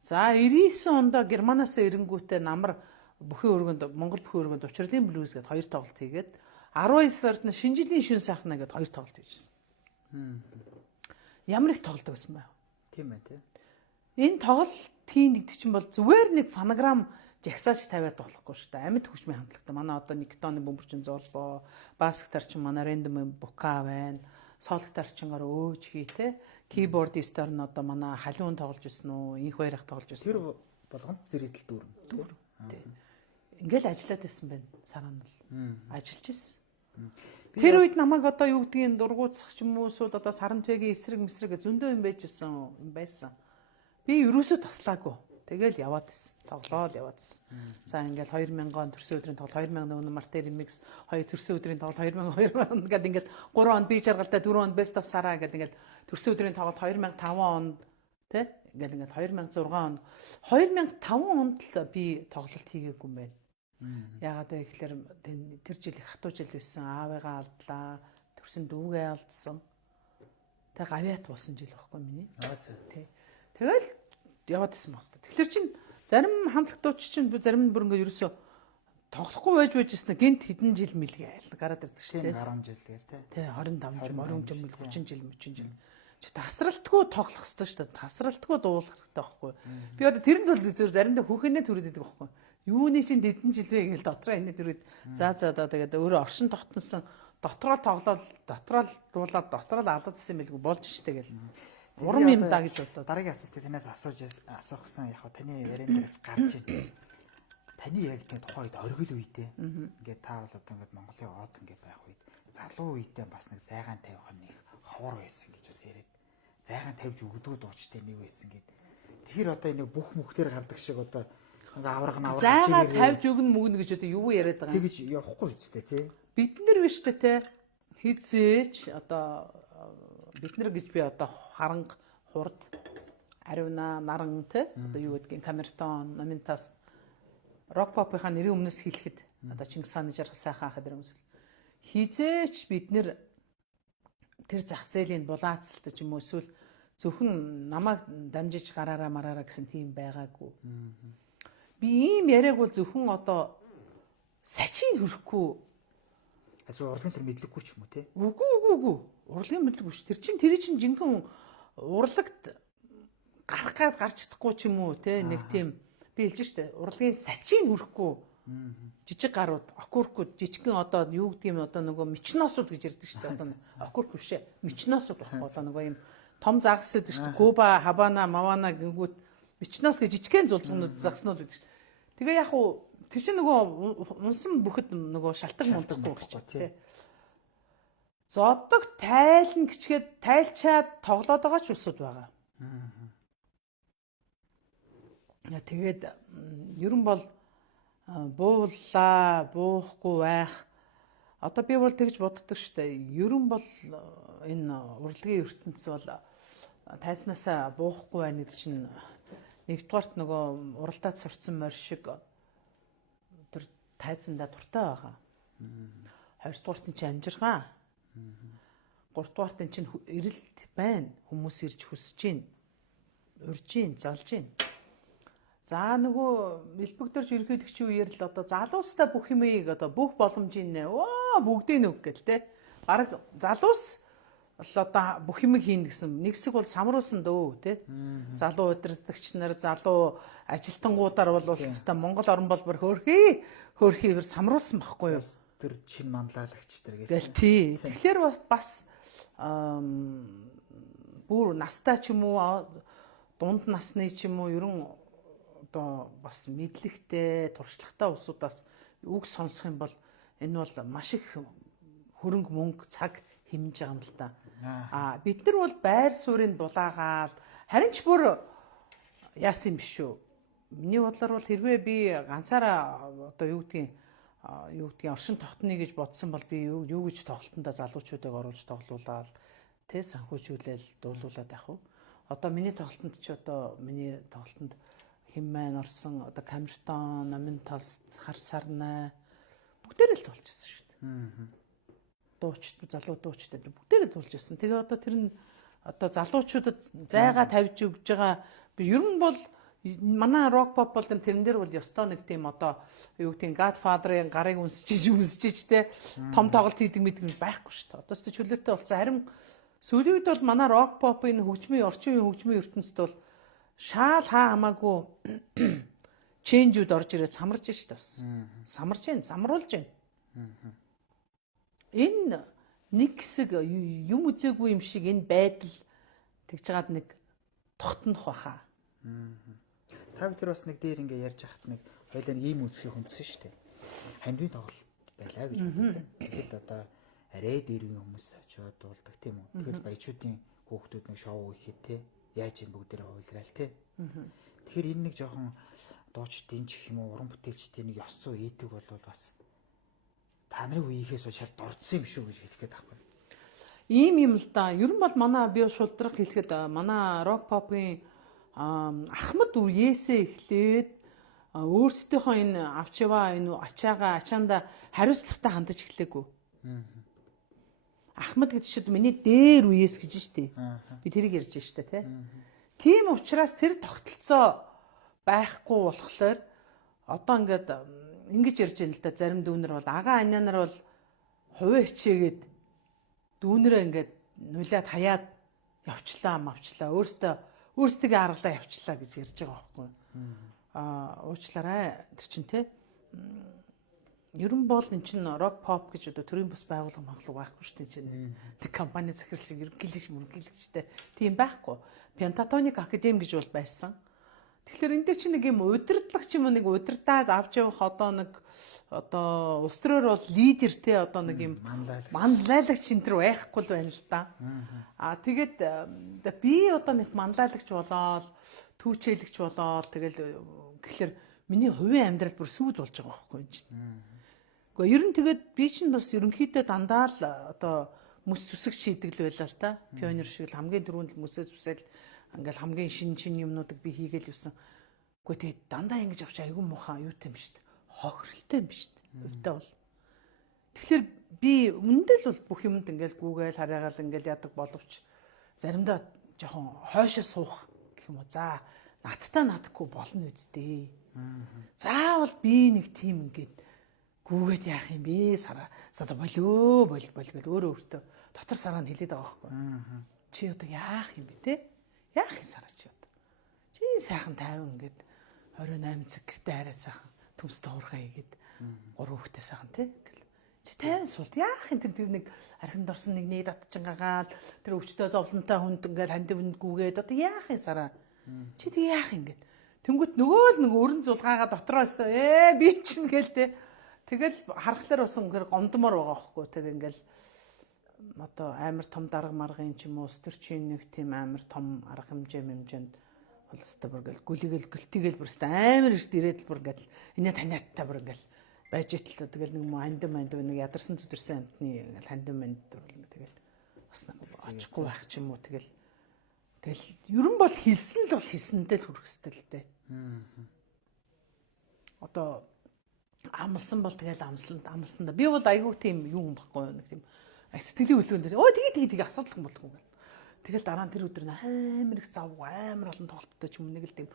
За 99 онд Германаас эренгүүтээ намар бүхэн өргөнд Монгол бүхэн өргөнд Учрлын блюз гэдэг 2 тоглолт хийгээд 12 сард нь Шинжилийн шүн сайхна гэдэг 2 тоглолт хийжсэн. Ямар их тоглолт байсан бэ? Тийм ээ, тий. Энэ тоглолтын нэгд чинь бол зүгээр нэг фонограм жагсааж тавиад болохгүй шүү дээ. Амьд хөгжмийн хамтлагтай. Манай одоо Никтоны бөмбөрчин золбоо, бас гитар чинь манай Рэндом Бука байна. Сол гитар чингаар өөж хий те. Кибордистаар нь одоо манай халуун тоглож ирсэн үү? Инх баярах тоглож ирсэн. Тэр болгонд зэрэгтэл дүүрэн. Ингээл ажиллаад байсан байна. Саран бол ажиллаж ирсэн. Тэр үед намайг одоо юу гэдгийг дургуутсах ч юм уу эсвэл одоо сарантвэгийн эсрэг зөндөө юм байсан. Би ерөөсөө таслаагүй. Тэгэл яваад байсан. Тоглоод яваад байсан. За ингээл 2000 он төрсөн өдрийн тоглолт 2001 Мартер Ремикс 2 төрсөн өдрийн тоглолт 2000 гэдэг ингээл 3 онд би жаргалтай 4 онд Best of Sara гэдэг ингээл төрсөн өдрийн тоглолт 2005 онд тий ингээл 2006 онд 2005 онд л би тоглолт хийгээгүй юм байна. Яагаад вэ гэхээр тэр жил их хатуу жил байсан. Аавыгаа алдлаа. Төрсөн дүүгээ алдсан. Тэг гавьяат болсон жил байхгүй миний. Тий. Тэгэл яваад исэн байна. Тэгэхээр чин зарим хамтлагтууч чинь зарим нь бүр ингээ ерөөсө тоглохгүй байж ирсэн гинт хэдэн жил мэлгээл гараад ирдэг шүү дээ. 10 жил гээл тий 25 жил 30 жил 30 жил. Чи тасралтгүй тоглох хэрэгтэй шүү дээ. Тасралтгүй дуулах хэрэгтэй байхгүй. Би одоо тэрэнд бол зөв заримдаа хүүхэнээ төрөд идэг байхгүй. Юуны чинь хэдэн жил вэ гээл дотроо энэ төрөд за одоо тэгээд өөрөө оршин тогтносон дотроо тоглоод дотроо дуулаад дотроо алдагдсан байлгүй болж штэ гээл. Урам юм да гэж бодоо. Дараагийн асуултыг танаас асуух гэсэн яг таны яриан дээрээс гарч ийн. Таны яг тийм тухайн үед оргил үедээ ингээд та бол одоо ингээд Монголын од ингээд байх үед залуу үедээ бас нэг зайгаан тавих нэг ховор байсан гэж бас яриад. Зайгаан тавьж өгдөг дуучтай нэг байсан гэд. Тэгэхээр одоо энэ бүх мөхтөр гардаг шиг одоо ингээ авраг зайгаа тавьж өгнө мөгнө гэж одоо юу яриад байгаа юм. Тэгэж явахгүй үстэй тий. Бид нар биш үү те. Хизээч одоо бид нар гэж би одоо харанг хурд ариуна наран те одоо юу гэдгийг камертон номинтас рок попынхаа нэрийн өмнөөс хэлэхэд одоо Чингис хааны жаргал сайхан хахад хүмүүс хизээч бид нэр тэр зах зээлийн булаацалт ч юм уу эсвэл зөвхөн намайг дамжиж гараараа мараараа гэсэн тийм байгаагүй. Би ийм яриаг бол зөвхөн одоо сачийн хөрөхгүй эсвэл урлагийн тэр мэдлэггүй ч юм уу те. Үгүй. Урлагийн мэдлэггүй ш. Тэр чинь жинхэнэ урлагт гарах гад гарч чадахгүй ч юм уу те нэг тийм би хэлж штэ урлагийн сачийн хөрөхгүй жижиг гарууд окуркууд жижигхэн одоо юу гэдэг юм одоо нөгөө мичносууд гэж ярьдаг штэ одоо окурк биш ээ мичносууд байхгүй одоо нөгөө юм том загас үүд штэ куба хабана мавана гингүүт мичнос гэж жижигхэн зулцгнууд загснууд гэдэг штэ. Тэгээ яг уу тэр чинь нөгөө унсан бүхэд нөгөө шалтак мундаггүй гэж тий. Зодог тайлна гिचгээд тайлчаад тоглоод байгаа ч улсууд байгаа. Тэгээд ер нь бол бууллаа, буухгүй байх. Одоо би бол тэгж боддог штэ. Ер нь бол энэ урлагийн ертөнц бол тайснаасаа буухгүй байна гэдэг чинь Нэгдүгээрт нөгөө уралдаад сурцсан морь шиг тэр тайзандаа туртай байгаа. Хоёрдугаарт нь чи амжиргаа. Гуравдугаарт нь чинь эрэлт байна. Хүмүүс ирж хүсэж гин, урж гин, залж гин. За нөгөө элбэгдэрч ерөөдөг чи үеэр л одоо залуустай бүх юмыг одоо бүх боломжийн нэ бүгдийг нүг гэл те. Бараг залуус л одоо бүх юмыг хийн гэсэн. Нэгсэг бол самруулсан дөө те. Залуу удирдагч нар, залуу ажилтангуудаар бол өстой Монгол орн болбор хөөрхий самруулсан байхгүй юу? Тэр шинэ манлайлагч тэр гэл тий. Тэгэхээр бас бүр настай ч юм уу, дунд насны ч юм уу ерөн одоо бас мэдлэгтэй, туршлагатай улсуудаас үг сонсох юм бол энэ бол маш их хөрөнгө мөнгө цаг хэмнэж байгаа юм л та. Бид нар бол байр суурийг дулаагаад харин ч бүр яасан юм биш үү? Миний бодлоор бол хэрвээ би ганцаараа одоо юу гэдгийг оршин тогтно гэж бодсон бол би юу гэж тоглолтондоо залуучуудыг оруулж тоглуулаад тэ санхүүжүүлэл дуулуулад явах уу? Одоо миний тоглолтонд ч одоо миний тоглолтонд Химмэн орсон одоо Камертон, Номинталс, Хар Сарнай бүгдээрээ л туулж ирсэн шүү дээ. Дуучид, залуу дуучид бүгдээрээ туулж ирсэн. Тэгээ одоо тэр нь одоо залуучуудад зайгаа тавьж өгж байгаа би ер нь бол манай рок поп бол тэрэн дээр бол ёстой нэг тийм одоо юу гэдгийг Godfather-ын гарыг үнсэж те том тоглолт хийдэг мэдэг байхгүй шүү дээ. Одоо ч чөлөөтэй болсон. Харин сүүлийн үед бол манай рок попын хөгжмийн орчин үеийн хөгжмийн ертөнцид бол шаал хаа хамаагүй ченжүүд орж ирээд самарж штэ бас. Самарж байна, самруулж байна. Энэ нэг хэсэг юм үзээгүй юм шиг энэ байдал тэгж жагаад нэг тогтнох баха. Та бүхэн бас нэг дээр ингээ ярьж хахад нэг хоёлаа ийм үзхийг хүндсэн штэ. Хандвийн тоглолт байлаа гэж боддог. Тэгэхэд одоо арай дээрвийн хүмүүс очиод дуулдаг тийм үү. Тэгэхээр баячуудын хүүхдүүд нэг шоу хийхэд те яаж юм бүгдээрээ хуйлраал те. Тэгэхээр энэ нэг жоохон дуучдын ч юм уу уран бүтээлчдийн нэг ёс зүй ийдэг бол бас та нарын үеийнхээс шал дордсон юм шүү гэж хэлэхэд байхгүй. Ийм юм л да. Ер нь бол манай би шулдрах хэлэхэд манай рок попын Ахмад үеэсээ эхлээд өөрсдийнхөө энэ авчиваа энэ ачаанда хариуцлагатай хандаж эхлэегүй. Ахмад гэдэг чинь миний дээр үеэс гэж штэ. Би тэрийг ярьж штэ тий. Тийм учраас тэр тогтолцоо байхгүй болохоор одоо ингээд ингэж ярьж байна л да. Зарим дүүнер бол агаа анианаар бол хувиа хичээгээд дүүнэрээ ингээд нулаад хаяад явчлаа мавчлаа өөрсдөө аргалаа явчлаа гэж ярьж байгаа байхгүй. Уучлаарай тэр чинь те. Ерөн бол эн чинь рок поп гэж одоо төрийн бас байгууллага байхгүй шүү дээ чинь. Тэг компани захирал шиг ерөнхийлөгчтэй тийм байхгүй. Pentatonix Academy гэж бол байсан. Тэгэхээр энэ дээр чинь нэг юм удирдлага ч юм уу нэг удирдаад авч явах одоо нэг одоо улс төрөөр бол лидер те одоо нэг юм манлайлагч энэ төр байхгүй л байна л да. Тэгээд би одоо нэг манлайлагч болоод түүчээлэгч болоод тэгэл гэхэлэр миний хувийн амьдрал бүр сүйд болж байгаа байхгүй юм чинь. Гэхдээ ер нь тэгээд би чинь бас ерөнхийдөө дандаа л одоо мөс зүсэг шийдэг л байлаа л та. Пионер шиг л хамгийн түрүүнд мөсөө зүсэл ингээл хамгийн шин юмнуудыг би хийгээл юусан. Гэхдээ тэгээд дандаа ингэж авч айгүй муухай юу юм шүү дээ. Хохирлтой юм шүү дээ. Өвтөө бол. Тэгэхээр би үнэндээ л бол бүх юмд ингээл гүүгээл хараагаал ингээл яадаг боловч заримдаа жоохон хойшоо суух гэх юм уу. За надтай надахгүй болно үсттэй. Заавал би нэг тийм ингээд гүүгээд яах юм бэ? Сараа болио гэл өөрөө дотор сараа нь хэлээд байгаа байхгүй. Чи одоо яах юм бэ те? Яах юм сараа чи одоо? Чи сайхан тайван ингээд 28 цаг гэртээ хараа сайхан төмстэй хуурхаа хийгээд 3 хүүхдээ сайхан те. Чи тайван суулт яах юм тэр нэг архинд орсон нэг татчингагаал тэр өвчтөө зовлонтой хүнд ингээд хандив хүнд гүүгээд одоо яах юм сараа? Чи тэг яах ингээд? Тэнгүүт нөгөө л нэг өрн зулгаагаа дотроос би чинь гээл те. Тэгэл харахаар бас ингээд гомдмор байгаа байхгүй. Тэг ингээл одоо амар том дарга маргын ч юм уу өстөрчийн нэг тийм амар том арга хэмжээнд бол өстө бүр ингээл гүлгээл гөлтийгээл бүр өстө амар ихт ирээд бүр ингээл энэ таниаттай бүр ингээл байж итэл тэгэл нэг андим нэг ядарсан зүдэрсэн амтны ингээл хандим манд бол тэгэл бас нэг очихгүй байх ч юм уу тэгэл Тэгэл ер нь бол хэлсэн л бол хэлсэндээ л хүрэх хэрэгтэй л дээ. Одоо амлсан бол тэгэл амлсан да. Би бол айгүй тийм юм баггүй нэг тийм сэтгэлийн хөдөлгөөнд тэгээ асуудал юм болгүй гэл. Тэгэл дараа нь тэр өдөр нь амар их завгүй амар олон тоглолттой ч юм нэг л тийм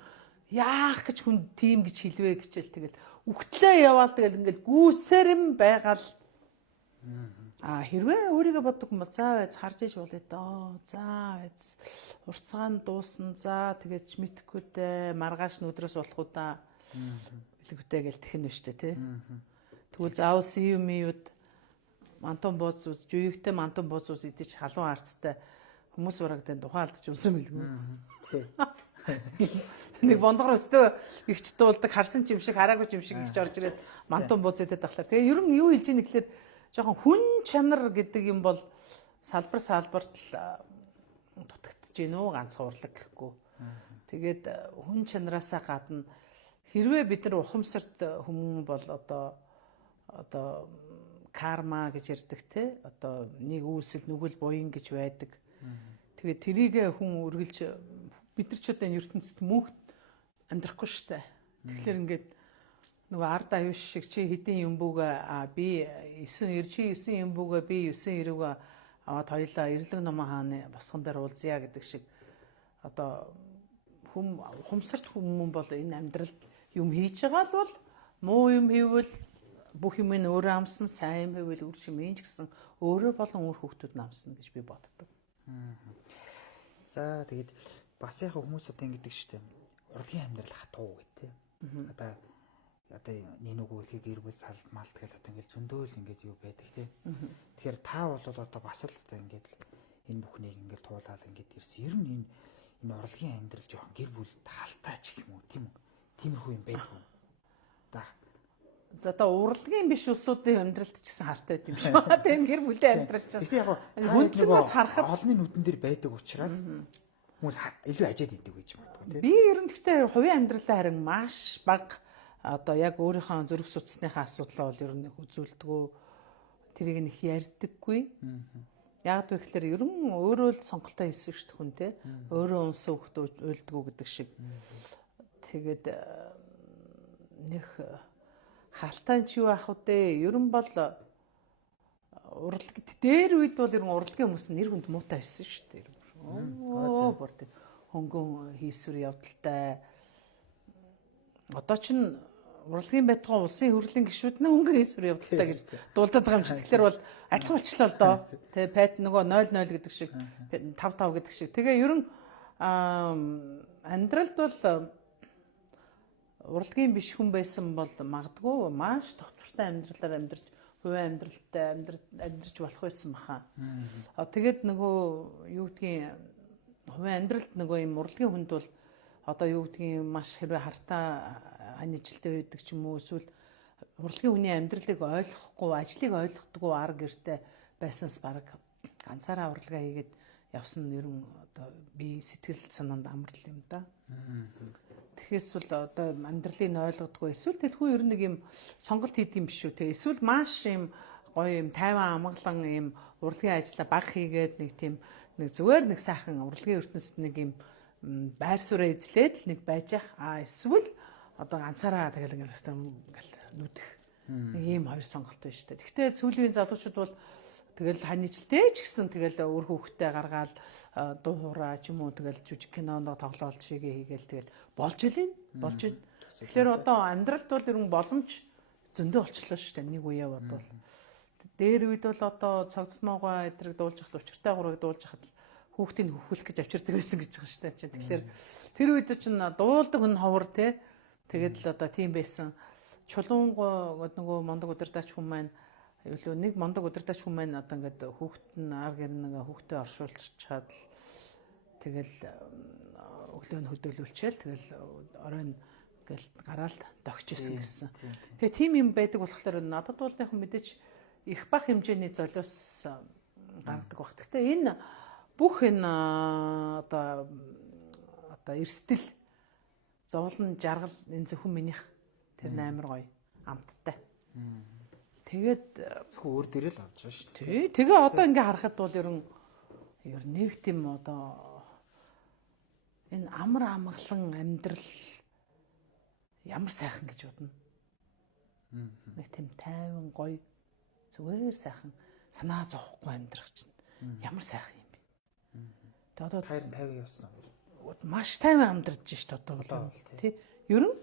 яах гэж хүн тийм гэж хэлвэ гэчихэл тэгэл үхтлээ яваал тэгэл ингээд гүйсэрэм байгаал. Хэрвээ өөрийгөө боддог юм бол заа байц харж иж болъё доо. За байц уртцаан дуусна. За тэгээд ч мэдхгүй дээ. Маргааш нь өдрөөс болох уу да. Билгүүтэй гэл тэхэн нь штэ тий. Тэгвэл заавал CU-д мантон бууз үз, жүйгтэй мантон бууз үз идэж халуун арцтай хүмүүс урагдсан тухайлдаж унсан билгүй. Нэг бондгор өстөө ихч дуулдаг харсан ч юм шиг хараагүй ч юм шиг ихч орж ирээд мантон бууз идэх тахлаар. Тэгээ ер нь юу хэлж ийн гэхэлэр жоохон хүн чанар гэдэг юм бол салбарт л дутагдж гин үү ганцхан урлаг гэхгүй. Тэгээд хүн чанараасаа гадна хэрвээ бид нар ухамсарт хүмүүс бол одоо карма гэж ярьдаг те одоо нэг үйлсэл нүгэл буян гэж байдаг. Тэгээд тэрийг хүн үргэлж бид нар ч одоо ертөнцид мөнх амьдрахгүй штэ. Тэгэхээр ингээд нөгөө ард аюуш шиг чи хэдийн юм бүүгээ би 9 юм бүүгээ би 9 эрүүгээ аваад хоёлаа эрлэг номон хааны босгон дээр уулзъя гэдэг шиг одоо ухамсарт хүмүүс бол энэ амьдралд юм хийж байгаа л бол муу юм хийвэл бүх юм нь өөрөө амсна, сайн юм хийвэл үр шимэн ч гэсэн өөрөө болон үр хүүхдүүд намсна гэж би боддог. За тэгээд бас яг хүмүүс одоо ингэдэг штеп. Урлагийн амьдрал хатуу гэдэг. Одоо нинүгөө хэлхий гэр бүл салт малт гэл одоо ингээд зөндөөл ингээд юу байдаг тий. Тэгэхээр та бол одоо бас л одоо ингээд энэ бүхнийг ингээд туулаад ингээд ирсэн. Ер нь энэ урлагийн амьдрал жоохон гэр бүл таалтаач юм уу тийм үү? Тиймэрхүү юм байдаг. За одоо урлагийн биш улсуудын амьдралд ч гэсэн хартай байт юм шиг. Тэгээд гэр бүлийн амьдрал чинь. Гэхдээ яг хөндлөнөөс харахад олонний нүдэн дээр байдаг учраас хүмүүс илүү ажид идэг гэж боддог тийм. Би ер нь гэхдээ хувийн амьдралдаа харин маш бага одоо яг өөрийнхөө зүрх судасныхаа асуудлаа бол ер нь үзүүлдэггүй. Тэрийг нэг ярьдаггүй. Яг тэгэхээр ер нь өөрөө л сонголтоо хийсэн шүү дээ хүн те. Өөрөө унсан хөхт уйлдгүү гэдэг шиг. Тэгээд нэг халтаан ч юу ах вэ? Ер нь бол урлаг дээр үед бол ер нь урлагийн хүмүүс нэр хүнд муутай байсан шүү дээ. Бүр тийм хөнгөн хийсвэр явдалтай. Одоо чинь урлагийн байтугай улсын хурлын гишүүд нэ хөнгөн хийсвэр явдалтай гэж дуулдаад байгаа юм шиг. Тэгэхээр бол адилхан болчлоо л доо. Тэгээ пэт нөгөө 00 гэдэг шиг 55 гэдэг шиг. Тэгээ ер нь амьдралд бол урлагийн биш хүн байсан бол магадгүй маш тогтвортой амьдралаар амьдарч хувийн амьдралтай амьдарч болох байсан баха. Тэгээд нөгөө юу гэдгийг хувийн амьдралд нөгөө юм урлагийн хүнд бол одоо юу гэдгийг маш хэрвээ хартаа ханижилтэй байдаг ч юм уу эсвэл урлагийн хүний амьдралыг ойлгохгүй ажлыг ойлгохдоггүй арга гэртэй байснаас баг ганцаараа урлагаа хийгээд явсан нь ер нь одоо би сэтгэл санаанд амрал юм да. Тэгэхээс бол одоо амьдралыг нь ойлгодгүй эсвэл тэрхүү ер нь нэг юм сонголт хийдэг юм биш үү те эсвэл маш юм гоё юм тайван амгалан юм урлагийн ажлаа баг хийгээд нэг тийм нэг зүгээр нэг сайхан урлагийн ертөнцид нэг юм байр сууриа эзлээд нэг байж ах эсвэл одоо ганцаараа тэгэл ингээл нүдэх нэг ийм хоёр сонголт байна шүү дээ. Гэхдээ сүүлийн залуучууд бол тэгэл ханижилтэй ч гэсэн тэгэл өөр хүүхдээ гаргаад дуу хуурай ч юм уу тэгэл жүжиг кинонд тоглоолт шигээ хийгээл тэгэл болж илэн болж байна. Тэгэхээр одоо амьдралд бол ерөн боломж зөндөө болчихлоо шүү дээ. Нэг үеэ бодвол дээр үед бол одоо цогцмоогоо эдрэг дуулж хахад учиртай гурыг дуулж хахад хүүхдийг хөвхүүлэх гэж авчирдаг байсан гэж байгаа шүү дээ. Тэгэхээр тэр үед чинь дуулдаг хүн ховор те тэгээд л одоо тийм байсан. Чулуунгоо нөгөө мондог удирдаач хүн маань илүү нэг мондог удирдаач хүн маань одоо ингээд хүүхэд нь ар гэр нэг хүүхдээ оршуулчихад л тэгэл өглөө нь хөдөөлүүлчихэл тэгэл оройн ингээл гараалт догчсон гэсэн. Тэгээ тийм юм байдаг болохоор надад бол яг мэдээж их бах хэмжээний золиос гаргадаг баг. Гэхдээ энэ бүх энэ одоо эрсдэл зовлон жаргал энэ зөвхөн минийх тэр амар гоё амттай. Тэгээд өөр дээрээ л авч байгаа шүү дээ. Тэгээ одоо ингээ харахад бол ер нь нэг тийм одоо энэ амар амгалан амьдрал ямар сайхан гэж бодно. Нэг тийм тайван гоё зүгээр сайхан санаа зовхгүй амьдрах чинь ямар сайхан юм бэ. Тэгээ одоо тайран 50 явсан уу? Маш тайван амьдарч шít одоо бол тий. Ер нь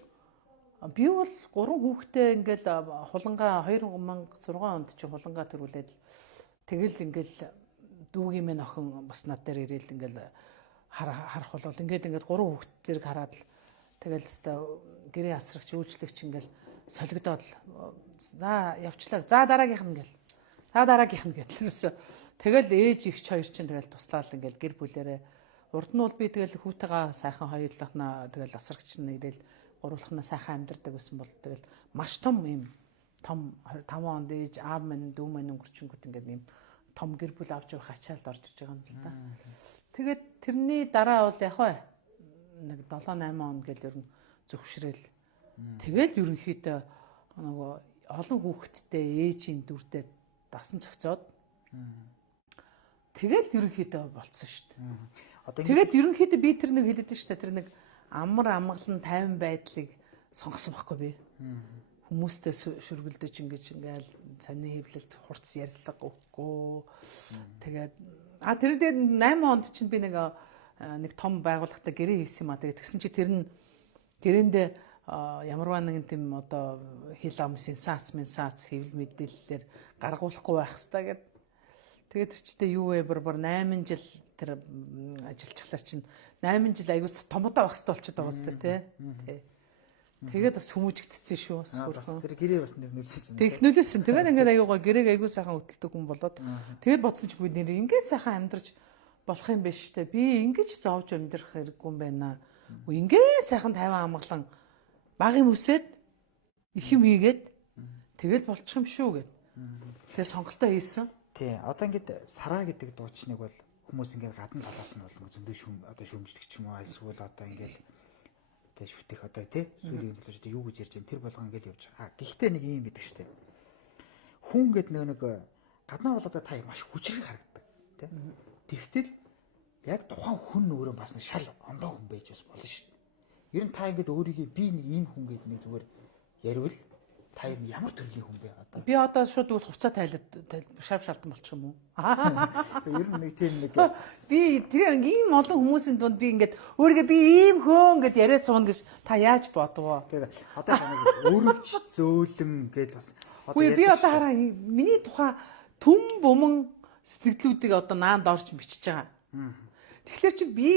би бол 3 хүүхдээ ингээл хулангаа 2006 онд чи хулангаа төрүүлээд тэгэл ингээл дүүгийн минь охин бас над дээр ирээл ингээл харах бол ингээд 3 хүүхд зэрэг хараад л тэгэл өстой гэрээ асрагч үйлчлэгч ингээл солигдоод за явчлаа. За дараагийнх нь гэл. За дараагийнх нь гэл. Тэгэл ээж ихч хоёр чинь тэгэл туслаад ингээл гэр бүлэрээ урд нь бол би тэгэл хүүтэйгээ сайхан хоёулахнаа тэгэл асрагч нь ирээл гурвуулахнаа сайхан амьдардаг байсан бол тэгэл маш том юм том 5 онд ээж аав минь дүү минь өнгөрчөнгөт ингээд юм том гэр бүл авч явах ачаалд орж иж байгаа юм л да. Тэгээд тэрний дараа бол яг бай нэг 7 8 он гэл ер нь зөвшрэл. Тэгэл ерөнхийдөө нөгөө олон хүүхэдтэй ээжийн дүрдээ дасан цогцоод тэгэл ерөнхийдөө болцсон шүү дээ. Тэгээд ерөнхийдөө би тэр нэг хэлээд шүү дээ. Тэр нэг амар амгалан тайван байдлыг сонгосон байхгүй би. Хүмүүстэй шүргэлдэж ингээл цаны хөвлөлт хурц ярьлага өгөхгүй. Тэгээд тэр дээр 8 онд чинь би нэг том байгууллагатай гэрээ хийсэн юм а. Тэгээд тэгсэн чи тэр нь гэрээндээ ямарваа нэгэн тийм одоо хил ам сенсац хэвлэл мэдээллээр гаргуулахгүй байх хэрэгтэй гэдэг. Тэгээд тэр чидээ юу вэ бүр 8 жил тэр ажилчлаар чинь 8 жил аягуус томодоо байх хэрэгтэй болчиход байгаа зү тий. Тэгээд бас хүмүүжигдсэн шүү бас хөрхөн. Тэр гэрээ бас нөлөөлсөн. Тэг нөлөөлсөн. Тэгээд ингээд аяугаа гэрээг аягүй сайхан хөтэлдэг хүн болоод тэгээд бодсон ч би нэр ингээд сайхан амьдарч болох юм биш үү? Би ингэж зовж амьдрах хэрэггүй юм байна. Ингээд сайхан тайван амгалан баг юм үсээд их юм хийгээд тэгээд болчих юм шүү гэд. Тэгээд сонголтоо хийсэн. Тий. Одоо ингээд сараа гэдэг дуучныг бол хүмүүс ингээд гадна талаас нь бол зөндөө одоо шүмжлэх ч юм уу эсвэл одоо ингээд тэг шүтэх одоо тий сүүлийн зөвлөж юу гэж ярьж байна тэр болгоо ингээл явж байгаа. Гэхдээ нэг юм байдаг шүү дээ. Хүн гэд нэг гаднаа бол одоо та маш хүчрэг харагддаг тий. Тэгтэл яг тухайн хүн өөрөө бас нэг шал ондоо хүн байж бас болно шүү дээ. Ер нь та ингээд өөрийгөө би нэг ийм хүн гэд нэг зүгээр яривал та ямар төрлийн хүн бэ одоо? Би одоо шууд үл хувцас тайлаад шав шалтан болчих юм уу? Ер нь нэг тийм нэг би тэр ийм олон хүмүүсийн дунд би ингээд өөрийгөө би ийм хөөн гэд яриад сууна гэж та яаж бодвоо? Тэгээ одоо өөрөвч зөөлөн гэд бас би одоо хараа миний тухай түн буман сэтгэлдлүүдийг одоо наанд орч бичиж байгаа. Тэгэхээр чи би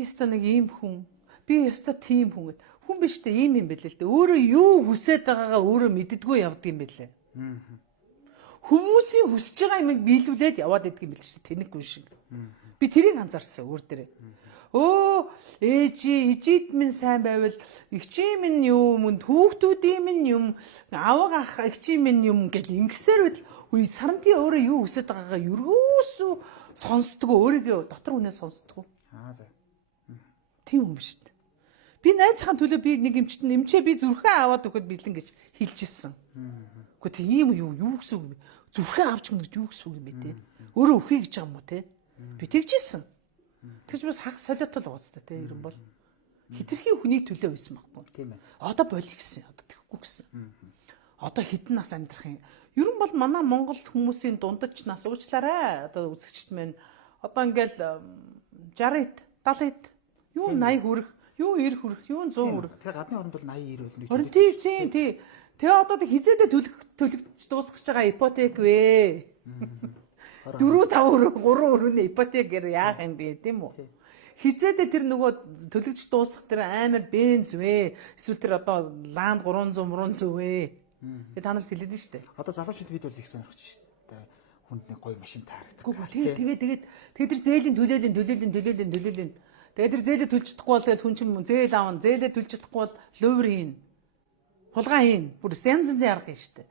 яста нэг ийм хүн би яста тийм хүн гэд хүн биш дээ ийм юм бэлээ л дээ. Өөрөө юу хүсэж байгаагаа өөрөө мэддэггүй явдаг юм бэлээ. Хүмүүсийн хүсэж байгаа юмыг биелүүлээд яваад идэх юм бэл шүү дээ. Тэнэг хүн шиг. Би тэрийг анзаарсан өөр дээрээ. Ээжид минь сайн байвал эгчийн минь юм, хүүхдүүдийн минь юм, аваг ах эгчийн минь юм гэл ингэсээр бэл сарамтын өөрөө юу хүсэж байгаагаа ерөөсөө сонсдгоо өөрийгөө дотор хүнээ сонсдгоо. За. Тийм юм биш үү? Би найзхан төлөө би нэг эмчээ би зүрхээ аваад өгөхөд бэлэн гэж хэлчихсэн. Гэхдээ тийм юу гэсэн үг вэ? Зүрхээ авч өгнө гэж юу гэсэн үг юм бэ те? Өөрөө өхий гэж байгаа юм уу те? Би тэгжсэн. Тэгж бас хагас солиотол байгаа ч те ер нь бол хитрхийн хүний төлөө байсан байхгүй. Тийм ээ. Одоо болих гэсэн. Одоо тэхгүй гэсэн. Одоо хідэн нас амьдрах юм. Ер нь бол манай Монгол хүмүүсийн дундаж нас уучлаарай. Одоо үзэгчд мэн одоо ингээл 60-д 70-д юу 80 хүрэх юу 90 хүрэх, юу 100 хүрэх. Тэгээ гадны оронд бол 80 90 бол нэг. Тийм. Тэгээ одоо хизээдээ төлөгч дуусгаж байгаа ипотек вэ? 4 5 3 ипотекээр яах юм бэ, тийм үү? Хизээдээ тэр нөгөө төлөгч дуусгах тэр амар бенз вэ? Эсвэл тэр одоо ланд 300 вэ? Тэгээ та нарт хэлээд нь шүү дээ. Одоо залуучууд бид бол их сонирхож шүү дээ. Хүнд нэг гоё машин таарагддаг. Тэгээд тэр зээлийн төлөөлөл. Тэгээд тэр зээлээ төлж чадахгүй бол тэгэл хүн чинь зээл аавна, зээлээ төлж чадахгүй бол лувр хийн. Хулгай хийн. Бүр янз арга хийн штэ.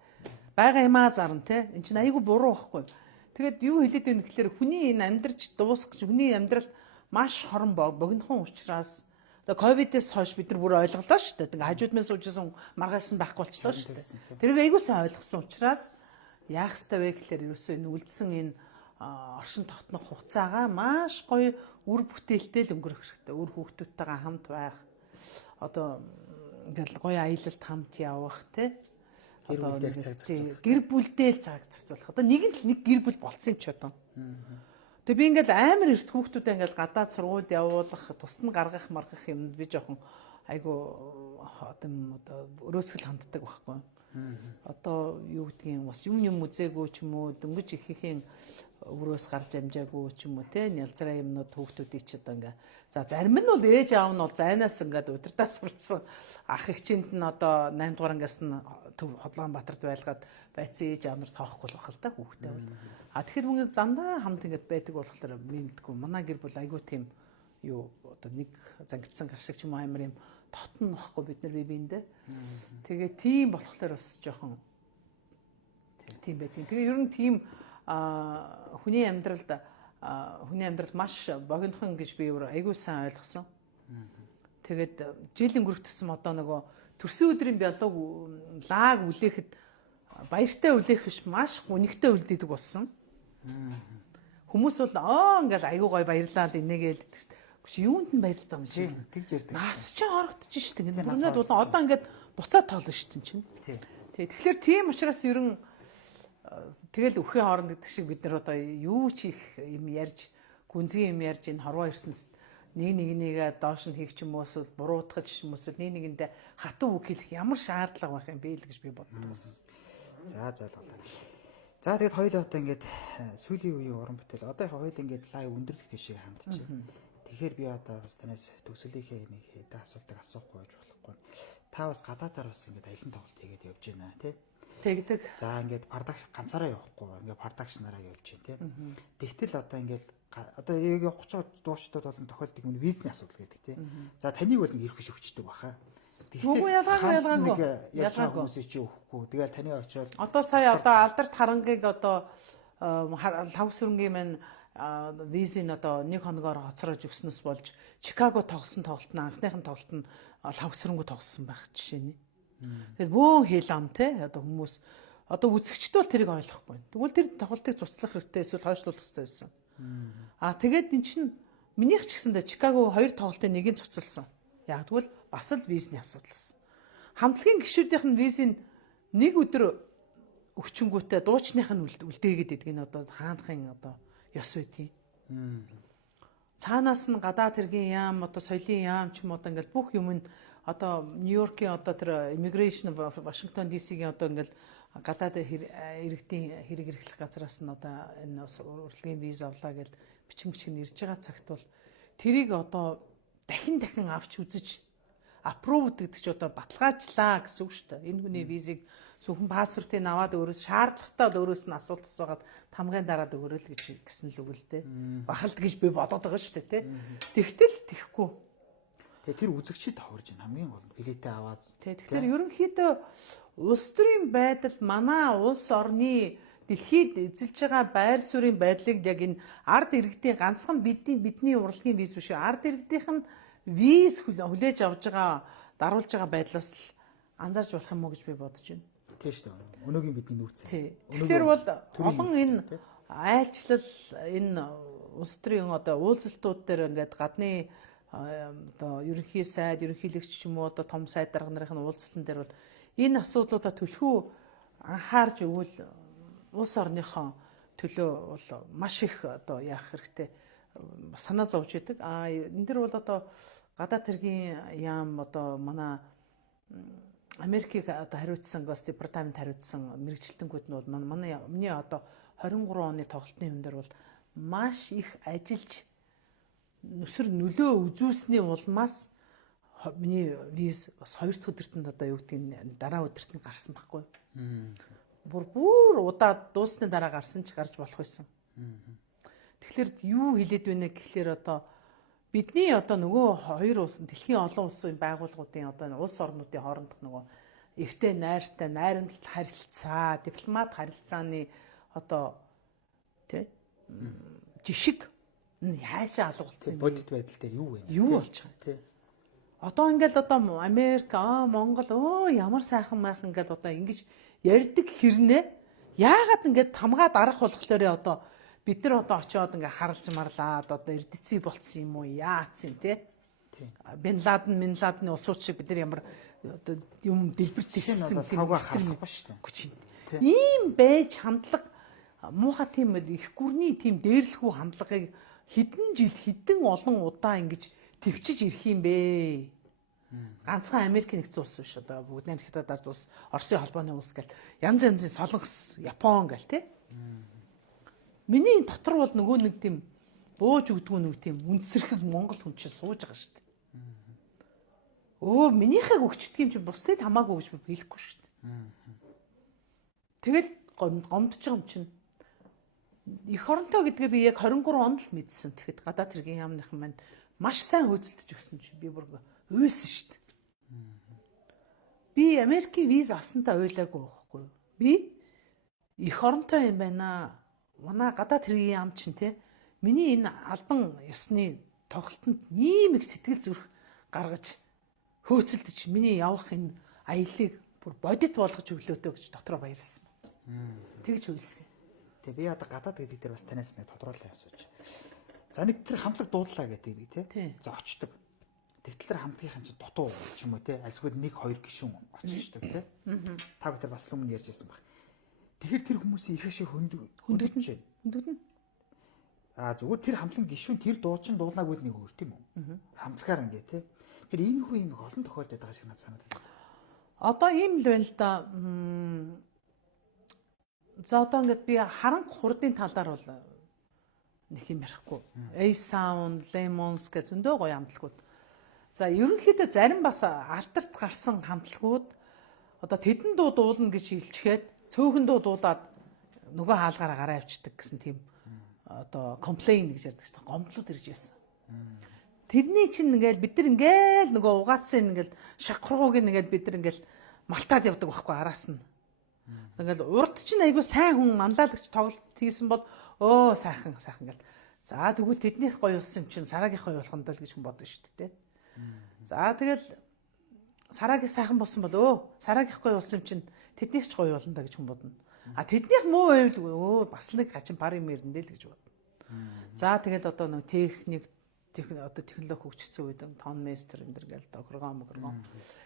Бага юмаа зарна те. Энд чинь айгүй буруу байхгүй. Тэгээд юу хэлээд байна гэхээр хүний энэ амьдрч дуусгах хүний амьдрал маш хорон богинохон учраас одоо ковидээс хойш бид нар бүр ойлголоо штэ. Ингээ хажууд мэн суужсэн маргааш нь байхгүй болчлоо штэ. Тэрийг айгуусан ойлгосон учраас яах ёстой вэ гэхээр ерөөсөө энэ үлдсэн энэ оршин тогтнох хугацаагаа маш гоё үр бүтээлтэй л өнгөрөх хэрэгтэй. Үр хүүхдүүдтэйгээ хамт байх. Одоо ингээл гоё аялалд хамт явах тий. Гэр бүлдээ цаг зарцуулах. Одоо нэг гэр бүл болцсон юм ч одоо. Тэгээ би ингээл амар эрт хүүхдүүдээ ингээл гадаад сургуульд явуулах, тусад нь гаргах юм би жоохон айгу одоо өрөөсгөл ханддаг байхгүй. Одоо юу гэдгийг бас юм үзээгүй ч юм уу дөнгөж ихэхийн өрөөс гарч амжаагүй ч юм уу те нялзраа юмнууд хүүхдүүдийг ч одоо ингээ за зарим нь бол ээж аав нь бол зайнаас ингээд удирдах сурцсан ах эгчинд нь одоо 8 дугаар ангиас нь Ходлоонбаатарт байлгаад байцсан ээж аав нарт тоохгүй л бахал та хүүхдээ бол тэгэхээр мөнгө дандаа хамт ингээд байдаг болохоор мэдгүй манай гэр бүл айгүй тийм юу одоо нэг зангидсан гар шиг ч юм уу амар юм дотно нөхгүй бид нар биендээ тэгээ тийм болохоор бас жоохон тийм байдیں۔ Тэгээ ер нь тийм хүний амьдрал маш богинохон гэж би айгүй сайн ойлгосон. Тэгээд жил өнгөрөх тусам одоо нөгөө төрсөн өдрийн биолог лаг үлээхэд баяртай үлээх биш маш үнэхтэй үлдээдэг болсон. Хүмүүс бол ингээл айгүй гоё баярлаа л инээгээл чи юунд нь баярлдаг юм чи тэгж ярьдаг. Нас чи орогдож штэ ингээд бүрнээд бол одоо ингээд буцаад тоолно штэ чинь. Тэгэхээр тийм учраас ер нь тэгэл өвхийн хооронд гэдэг шиг бид нар одоо юу ч их юм ярьж гүнзгий юм ярьж энэ хорвоо ертөнцид нэгээ доош нь хийх ч юм уу эсвэл буруутгах ч юм уу эсвэл нэгэндээ хатуу үг хэлэх ямар шаардлага байх юм бэ л гэж би боддог байсан. За болоо. За тэгэд хоёулаа одоо ингээд сүүлийн үеийн уран бүтээл одоо яг хоёул ингээд лайв өндөрлөх тийшээ хандчих. Тэгэхээр би одоо бас танаас төгсөлийнхээ нэг хэдэн асуултыг асуухгүй байж болохгүй. Та бас гадаадаар бас ингээд аялын тоглолт хийгээд явж байна тий. Тэгдэг. За ингээд продакшн ганцаараа явахгүй ингээд продакшнараа явж байна тий. Тэгтэл одоо ингээд одоо явах гэж дуучдад болон тохиолддог юм визний асуудал гэдэг тий. За таныг бол нэг ирэх биш өгчдөг баха. Ялгаагүй. Хүмүүсийг чи өгөхгүй. Тэгэл таны очиод одоо сая одоо алдарт харангийг одоо лав сүрэнгийн маань визийн одоо нэг хоногоор хоцроож өгснөөс болж Чикаго тоглосон тоглолт нь анхныхын тоглолт нь лав сүрэнгүү тоглосон байх жишээ нь. Тэгээд бөөн хийлам те одоо хүмүүс одоо үзэгчд бол тэрийг ойлгохгүй. Тэгвэл тэр тоглолтыг цуцлах хэрэгтэй эсвэл хойшлуулах хэрэгтэй байсан. Тэгээд эн чинь минийх ч гэсэндээ Чикагог 2 тоглолтын нэгийг цуцлсан. Яг тэгвэл бас л визний асуудал байсан. Хамтлагийн гишүүдийнх нь визийн нэг өдөр өчнгүүтээ дуучных нь үлдээгээд идэг энэ одоо хаанхын одоо ёс байдгийг. Цаанаас нь гадаад хэргийн яам одоо соёлын яам ч юм уу одоо ингээл бүх юм нь одоо Нью-Йоркийн одоо тэр immigration Вашингтон DC-гийн одоо ингээл гадаад иргэдийн хэрэг эрхлэх газраас нь одоо энэ урлагийн виз авлаа гэж бичиг ирж байгаа цагт бол тэрийг одоо дахин авч үзэж аппрув гэдэг чи одоо баталгаажлаа гэсэн үг шүү дээ. Энэ хүний визийг зөвхөн паспортыг аваад өөрөөс шаардлагатай бол өөрөөс нь асуулт асуугаад тамгын дараад өгөрөл гэсэн л үг л дээ. Бахалт гэж би бодоод байгаа шүү дээ, тий. Тэгтэл тэхгүй. Тэгээ тэр үзэгчид хаварж байна. Хамгийн гол нь билетээ аваад. Тэгэхээр ерөнхийдөө улс төрийн байдал манай улс орны дэлхийд эзэлж байгаа байр суурийн байдлыг яг энэ ард иргэдийн ганцхан бидний урлагийн виз биш ард иргэдийнх нь виз хүлээж авж байгаа даруулж байгаа байдлаас л анзаарч болох юм уу гэж би бодож байна. Тийм шүү дээ. Өнөөгийн бидний нөөц. Тэгэхээр бол олон энэ айлчлал энэ улс төрийн одоо уулзалтууд дээр ингээд гадны одоо ерөнхий сайд, ерөнхийлөгч ч юм уу одоо том сайд дарга нарын уулзалтан дээр бол энэ асуудлуудаа төлхөө анхаарч өгвөл улс орныхоо төлөө бол маш их одоо яах хэрэгтэй санаа зовж идэг. Энэ дэр бол одоо гадаад хэргийн яам одоо манай Америкийг одоо хариуцсан гос департамент хариуцсан мэрэгчлэлтэнүүд нь бол миний одоо 23 оны тоглолтын юм дээр бол маш их ажиллаж нүсэр нөлөө үзүүлсний улмаас миний виз бас 2 дахь өдөртөнд одоо юу гэдгийг дараа өдөрт нь гарсан байхгүй. Бүр удаад дуусны дараа гарсан ч гарч болох байсан. Тэгэхээр юу хэлээд байна гэхлээр одоо бидний одоо нөгөө хоёр улс дэлхийн олон улсын байгууллагуудын одоо улс орнуудын хоорондох нөгөө эвтэй найртай найрамдал харилцаа, дипломат харилцааны одоо тий жишг хаашаа алгуулсан бодит байдал дээр юу вэ? Юу болж байгаа тий. Одоо ингээл одоо Америк, Монгол ямар сайхан майхан ингээл одоо ингэж ярьдаг хэрнээ яагаад ингээд тамгаад арах болохоор одоо бид нар одоо очиод ингээ харалж марлаад одоо эрдэций болцсон юм уу яатсан те. Бин Ладны улсууд шиг бид нар ямар одоо юм дэлбэрт тийм бол тавга харахгүй шүү дээ. Ийм байж хандлага муухай тийм их гүрний тийм дээрлэхүү хандлагыг хэдэн жил хэдэн олон удаа ингэж төвчж ирэх юм бэ? Ганцхан Америк нэгдсэн улс биш одоо бүгд найрамд хятад ард улс, Оросын холбооны улс гэл янз янзын Солонгос, Япон гэл те. Миний дотор бол нөгөө нэг тийм бууж өгдгүү нэг тийм үнсэрхэг Монгол хүн чинь сууж байгаа шүү дээ. Минийхээ өгчдөг юм чинь бусдыг хамаагүй гэж би хэлэхгүй шүү дээ. Тэгэл гомдож байгаа юм чинь эх оронтой гэдгээ би яг 23 онд л мэдсэн. Тэгэхэд гадаад хэргийн яамныхан маань маш сайн хөөцөлдөж өгсөн чинь би бүр уйлсан шүү дээ. Би Америкийн виз авсантаа уйлаагүй байхгүй юу? Би эх оронтой юм байна. Манай гадаад хэргийн яам чинь те миний энэ албан ёсны тоглолтод ийм их сэтгэл зүрх гаргаж хөөцөлдөж миний явах энэ аяллыг бүр бодит болгож өглөөдөө гэж дотроо баярлсан. Тэгж уйлсан. Тэгээ би одоо гадаад гэдэг дээр бас танаас нэг тодруулаа асууж. За нэг тэр хамтлаг дуудлаа гэдэг тий. За очдөг. Тэгтэл тэр хамтгийнхан чинь дутуу ч юм уу тий. Альсгүй 1-2 гишүүн очиж шүү дээ тий. Та бүхэн бас л өмнө ярьжсэн баг. Тэгэхээр тэр хүмүүсийн их ашиг хөндөгдөж байна. Хөндөгдөн. Зүгээр тэр хамтлагийн гишүүн тэр дуучин дуулаагүй нэг өөр тийм үү? Хамтлагаар ингээ тий. Тэр иймэрхүү юм олон тохиолдод байгаа шиг надад санагдав. Одоо ийм л байна л да. За одоо ингээд би харанх хурдын талаар бол нэг юм ярихгүй. A-Sound, Lemons гэж зөндөө гоё хамтлагууд. За ерөнхийдөө зарим бас алтарт гарсан хамтлагууд одоо тэдэн дуу дуулна гэж хэлчихэд цөөхөн дуу дуулаад нөгөө хаалгаараа гараа авчдаг гэсэн тийм одоо complain гэж ярьдаг шүү дээ. Гомдлууд ирж байсан. Тэрний чинь ингээл бид нар ингээл нөгөө угаацсан ингээл шахрууг ингээл бид нар ингээл малтаад явдаг байхгүй араас нь. Ингээл урд чинь айгүй сайн хүн манлайлагч тоглолт хийсэн бол сайхан гэл. За тэгвэл тэднийх гоё болсон юм чинь сараагийнх гоё болох нь даа гэж хүн бодно шүү дээ. За тэгэл сараагийн сайхан болсон бол сараагийнх гоё болсон юм чинь тэднийх ч гоё болно даа гэж хүн бодно. Тэднийх муу байвал бас нэг хачин бар юм ирнэ л гэж бодно. За тэгэл одоо нэг техник одоо технологи хөгжсөн үед тон мастер энэ гэл огоргон.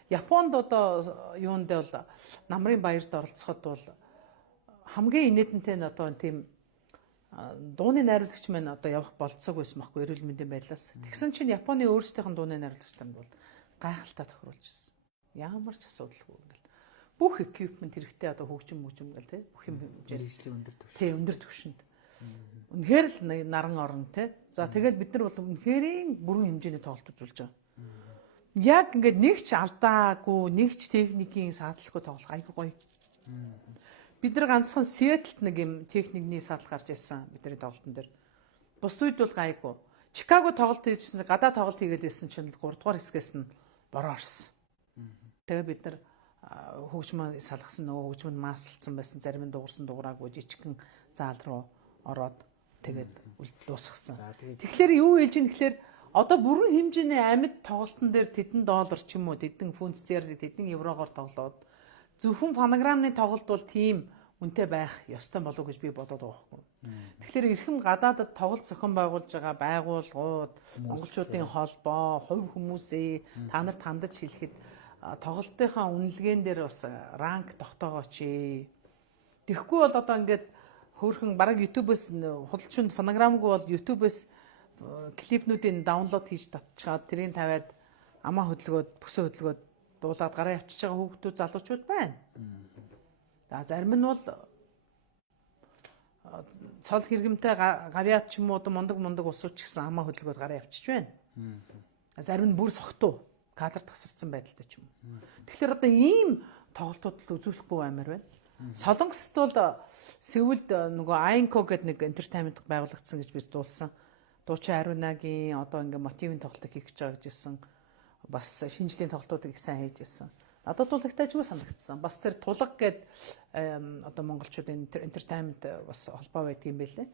Японд одоо юунд бол намрын баярт оролцоход бол хамгийн инээдэнтэй нь одоо тийм дууны найруулагч маань одоо явах болцоог байсан байхгүй эрүүл мэндийн байдлаас. Тэгсэн чинь Японы өөрсдийнх нь дууны найруулагч нар бол гайхалтай тохируулж ирсэн. Ямар ч асуудалгүй ингээл бүх equipment хэрэгтэй одоо хөгжим гэл тий бүх юм хэмжээний өндөр түвшинд. Тий өндөр түвшинд. Үнэхээр л наран орно тий. За тэгэл бид нар бол үнэхэрийн бүрэн хэмжээний тоглолт үзүүлж байгаа. Яг ингээд нэг ч алдаагүй, нэг ч техникийн саадлахгүй тоглох айгүй гоё. Бид нар ганцхан Сиэтлд нэг юм техникний садлал гарч ирсэн бидний тоглолтын дээр. Бус үед бол гайгүй. Чикаго тоглолт хийжсэн гадаа тоглолт хийгээд ирсэн чинь 3 дугаар хэсгээс нь бороо орсон. Тэгээ бид нар хөгжмөө салгасан нөгөө хөгжмөнд маасалцсан байсан зарим нь дуурсан дуураагүй жижигхэн заал руу ороод тэгээд дуусгасан. Тэгэхээр юу хэлж ийн тэгэхээр одоо бүрэн хэмжээний амьд тоглолтын дээр тэдэн доллар ч юм уу тэдэн фунт стерлинг тэдэн еврогоор тоглоод зөвхөн фонограммны тоглолт бол тийм үнэтэй байх ёстой болов гэж би бодоод байгаа байхгүй. Тэгэхээр эрхэм гадаадад тоглолт зохион байгуулж байгаа байгууллагууд, монголчуудын холбоо, хувь хүмүүсээ та нарт хандаж хэлэхэд тоглолтынхаа үнэлгээн дээр бас ранк тогтоогооч. Тэгэхгүй бол одоо ингээд хөөрхөн бараг YouTube-с худалчинд фонограмгүй бол YouTube-с клипнүүдийн даунлоод хийж татчихад тэрийг тавиад амаа хөдөлгөөд бүсөө хөдөлгөөд дуулаад гараа явчихж байгаа хүүхдүүд залуучууд байна. За зарим нь бол цол хэрэгмтэй гавьяат ч юм уу мундаг усууч гэсэн амаа хөдөлгөөд гараа явчихж байна. Зарим нь бүр согтуу кадр тасарсан байдалтай ч юм уу. Тэгэхээр одоо ийм тоглолтууд л үзүүлэхгүй баймаар байна. Солонгост бол Сеулд нөгөө Айнко гэдэг нэг entertainment байгуулагдсан гэж biz дуулсан. Дуучин Ариунагийн одоо ингээ мотивын тоглолтыг хийх гэж байгаа гэжсэн. Бас шинжлэлийн тоглолтуудыг их сайн хийж ирсэн. Надад бол их тажгүй санагдсан. Бас тэр тулаг гэдэг одоо монголчуудын entertainment бас холбоо байдаг юм байлээ.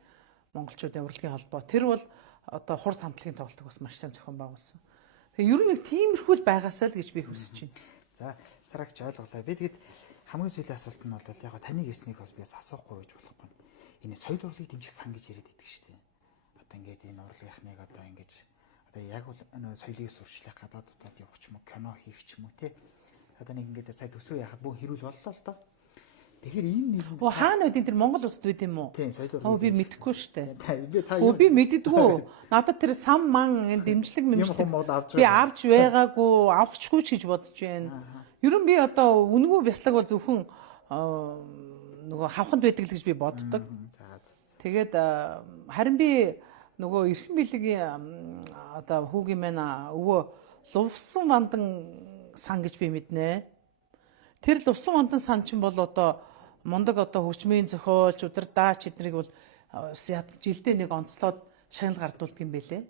Монголчуудын урлагийн холбоо. Тэр бол одоо хурд хамтлагийн тоглолтыг бас маш сайн зохион байгуулсан. Тэгээ ер нь нэг тиймэрхүү л байгаасаа л гэж би хүсэж байна. За сарагч ойлголоо. Би тэгэд хамгийн сүүлийн асуулт нь бол яг таныг ярьсныг бас би асуухгүй гэж болохгүй. энэ соёл урлагийг дэмжих сан гэж яриад байдаг шүү дээ. Одоо ингээд энэ урлагийнхныг одоо ингэж одоо яг бол соёлыг сурчлах гадаад дотоод явах ч юм уу, кино хийх ч юм уу тий. Одоо нэг ингээд сая төсөө яхад бүх хэрүүл боллоо л доо. Тэгэхээр ийм нэг хаана үдин тэр Монгол улсад үд юм уу? Тийм, соёл урлагийг би мэдэхгүй шүү дээ. Би та би мэддэггүй. Надад тэр сам ман энэ дэмжлэг би авч байгаагүй, авахчгүй ч гэж бодож байна. Ер нь би одоо үнэгүй бяцлаг бол зөвхөн нөгөө хавханд байдаг л гэж би боддог. Тэгээд харин би нөгөө эрхэм билегийн одоо хүүгийн мэн өвөө лувсан вандан сан гэж би мэднэ. Тэр лувсан вандан сан чинь бол одоо мундаг одоо хөгжмийн зохиолч удирдаач эднийг бол жилдээ нэг онцлоод шагнал гардуулдаг юм байлээ.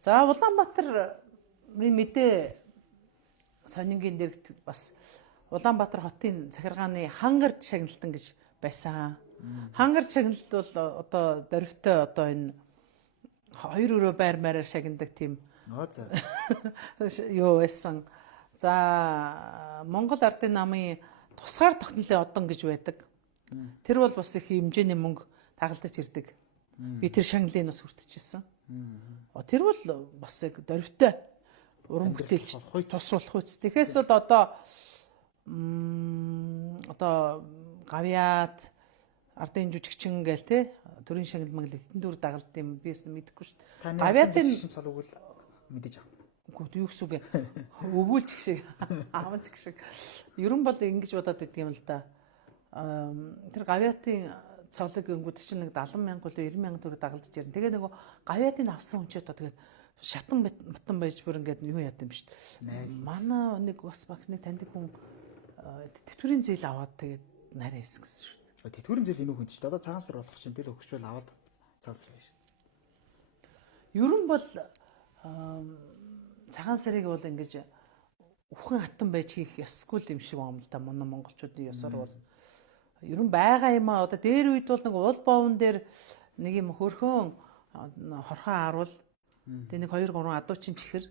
За Улаанбаатар мэдээ сонингийн дэрэгт бас Улаанбаатар хотын захиргааны хангард шагналтан гэж байсан. Хангард шагналт бол одоо дөрвтэй одоо энэ 2 өрөө байр маараар шагнадаг тийм юу байсан. За Монгол Ардын намын тусгаар тогтнолын одон гэж байдаг. Тэр бол бас их хэмжээний мөнгө тагалдаж ирдэг. Би тэр шагналыг бас хүртчихсэн. Тэр бол бас яг дөрвтэй уран бүтээлч тус болох үст. Тэгэхээс бол одоо гавьяат ардын жүжигчин гээл те төрийн шагнал мангал эдэн дүр дагалд юм би мэдэхгүй шүү дээ. Гавьяатын цол өгвөл мэдэж авах. Юу гэсэн үг өгүүлч шиг аавч шиг ерөн бол ингэж бодоод идэг юм л да. Тэр гавьяатын цолог өнгөд чинь нэг 70,000 болоо 90,000 төгрөг дагалдаж ирнэ. Тэгээ нөгөө гавьяатын авсан хүн ч одоо тэгээд шатан батан байж бүр ингээд юу яд юм шүү дээ. Манай нэг бас багш нэг таньдаг хүн тэтгэврийн зээл аваад тэгээд нарийн хийсэн гэсэн шүү дээ. Тэтгэврийн зээл энэ хүн чинь одоо цагаан сар болох чинь тэр өгчвөл аваад цагаан сар биш. Ерөн бол цагаан сарыг бол ингэж үхэн хатан байж хийх ёсгүй юм шиг байна л да. Манай монголчуудын ёсоор бол ерөн байгаа юм а одоо дээр үед бол нэг уул боовн дээр нэг юм хөрхөн хорхон аруул тэгээ нэг 2 3 адуучин чихэр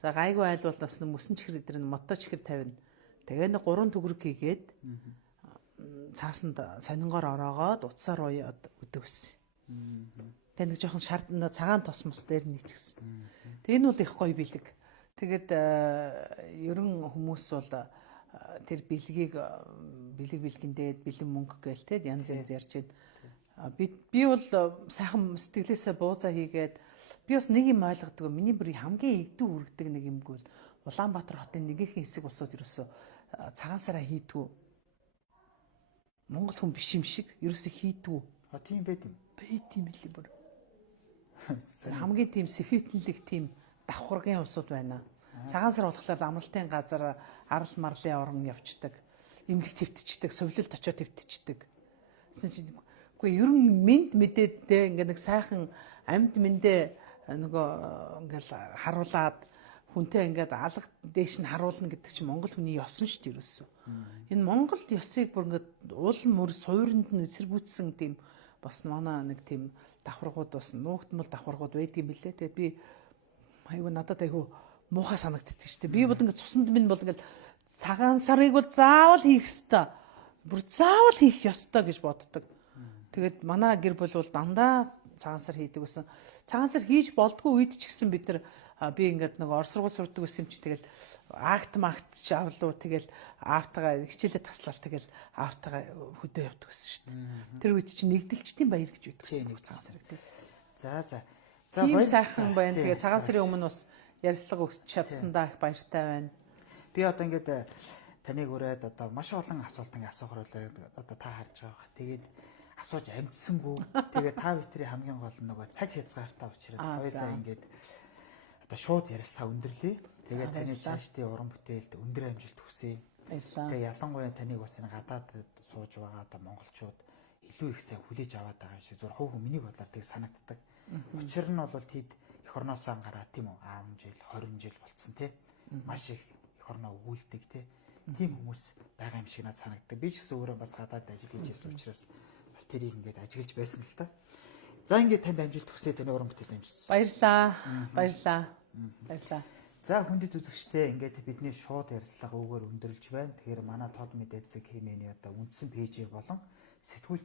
за гайгүй айл бол бас мөсөн чихэр эдэр мото чихэр тавина. Тэгээ нэг 3 төгрөг хийгээд цаасанд сонингоор ороогоод утсаар уяад өдөг гэсэн. Тэгээ нэг жоохон шард цагаан тосмос дээр нэг ч гэсэн. Тэгээ энэ бол их гоё бэлэг. Тэгээд ерөн хүмүүс бол тэр бэлгийг бэлгэндээ бэлэн мөнгө гээл те янз янз ярьж байна. Би бол сайхан сэтгэлээсээ буузаа хийгээд би бас нэг юм ойлгодог. Миний бүр хамгийн игдүү үргэдэг нэг юмгүй бол Улаанбаатар хотын нэгэн хэсэг усууд ерөөсө цагаан сараа хийдгүү. Монгол хүн биш юм шиг ерөөсө хийдгүү. Тийм байд юм. Байд юм билий бүр. Хамгийн тийм сэхэтэнлэг тийм давхаргын усууд байна. Цагаан сар болохоор амралтын газар арал марлын орон явцдаг. Имлэг твтчихдэг, сувлилд очиод твтчихдэг. Гэхдээ ер нь мэд мэдээдээ ингээ нэг сайхан амьд мэндээ нөгөө ингээл харуулад хүнтэй ингээд алга дээш нь харуулна гэдэг чинь Монгол хүний ёсон шүү дээ ерөөсөө. Энэ Монгол ёсыг бүр ингээд уул мөр суйранд нь эсэргүүцсэн тийм бас манай нэг тийм давхаргууд бас нуугдмал давхаргууд байдгийн билээ. Тэгээд би айгүй надад айгүй муухай санагддаг шүү дээ. Би бол ингээд цуснд минь бол ингээд цагаан сарыг бол заавал хийх ёстой. Бүр заавал хийх ёстой гэж боддог. Тэгээд манай гэр бүл бол дандаа цагаан сар хийдэг гэсэн. Цагаан сар хийж болдгүй үед ч гэсэн бид нар би ингээд нэг орос сургууль сурдаг байсан юм чи тэгэл акт ч авлуу тэгэл аавтайгаа хичээлээ таслал тэгэл аавтайгаа хөдөө явдаг гэсэн шүү дээ. Тэр үед чи нэгдэлчдийн баяр гэж үүдэг гэсэн нэг цагаан сарыг тий. За баяр сайхан байна. Тэгээ цагаан сарын өмнө бас ярилцлага өгч чадсандаа их баяртай байна. Би одоо ингээд таныг өрөөд одоо маш олон асуулт ингээд асуухаар одоо та харж байгаа. Тэгээд асууж амжсангүй. Тэгээд та бүхний хамгийн гол нөгөө цаг хязгаартай учраас хоёулаа ингээд одоо шууд яриас та өндөрлөе. Тэгээд таны цаашдын уран бүтээлд өндөр амжилт хүсье. Тэгээд ялангуяа таныг бас энэ гадаадд сууж байгаа одоо монголчууд илүү их сайн хүлээж аваад байгаа юм шиг зөв хөө миний бодлоор тэг санагддаг. Учир нь бол тэд эх орноосоо гараад тийм үү 10 жил 20 жил болцсон тий. Маш их эх орноо өгүүлдэг тий. Тийм хүмүүс байгаа юм шиг надад санагддаг. Би ч гэсэн өөрөө бас гадаад ажил хийж байсан учраас бас тэрийг ингээд ажиглаж байсан л та. За ингээд танд амжилт хүсье таны уран бүтээлд амжилт. Баярлаа. За хүндэт үзэгчтэй ингээд бидний шууд ярилцлага өгөөр өндөрлж байна. Тэгэхээр манай Тод Медиа Цэг хэмээний одоо үндсэн пэйжийг болон сэтгүүл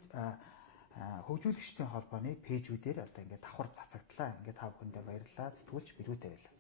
хөгжүүлэгчдийн холбооны пэйжүүдээр одоо ингээд давхар цацагдлаа. Ингээд та бүхэндээ баярлалаа. Сэтгүүлч Билгүүтэй байлаа.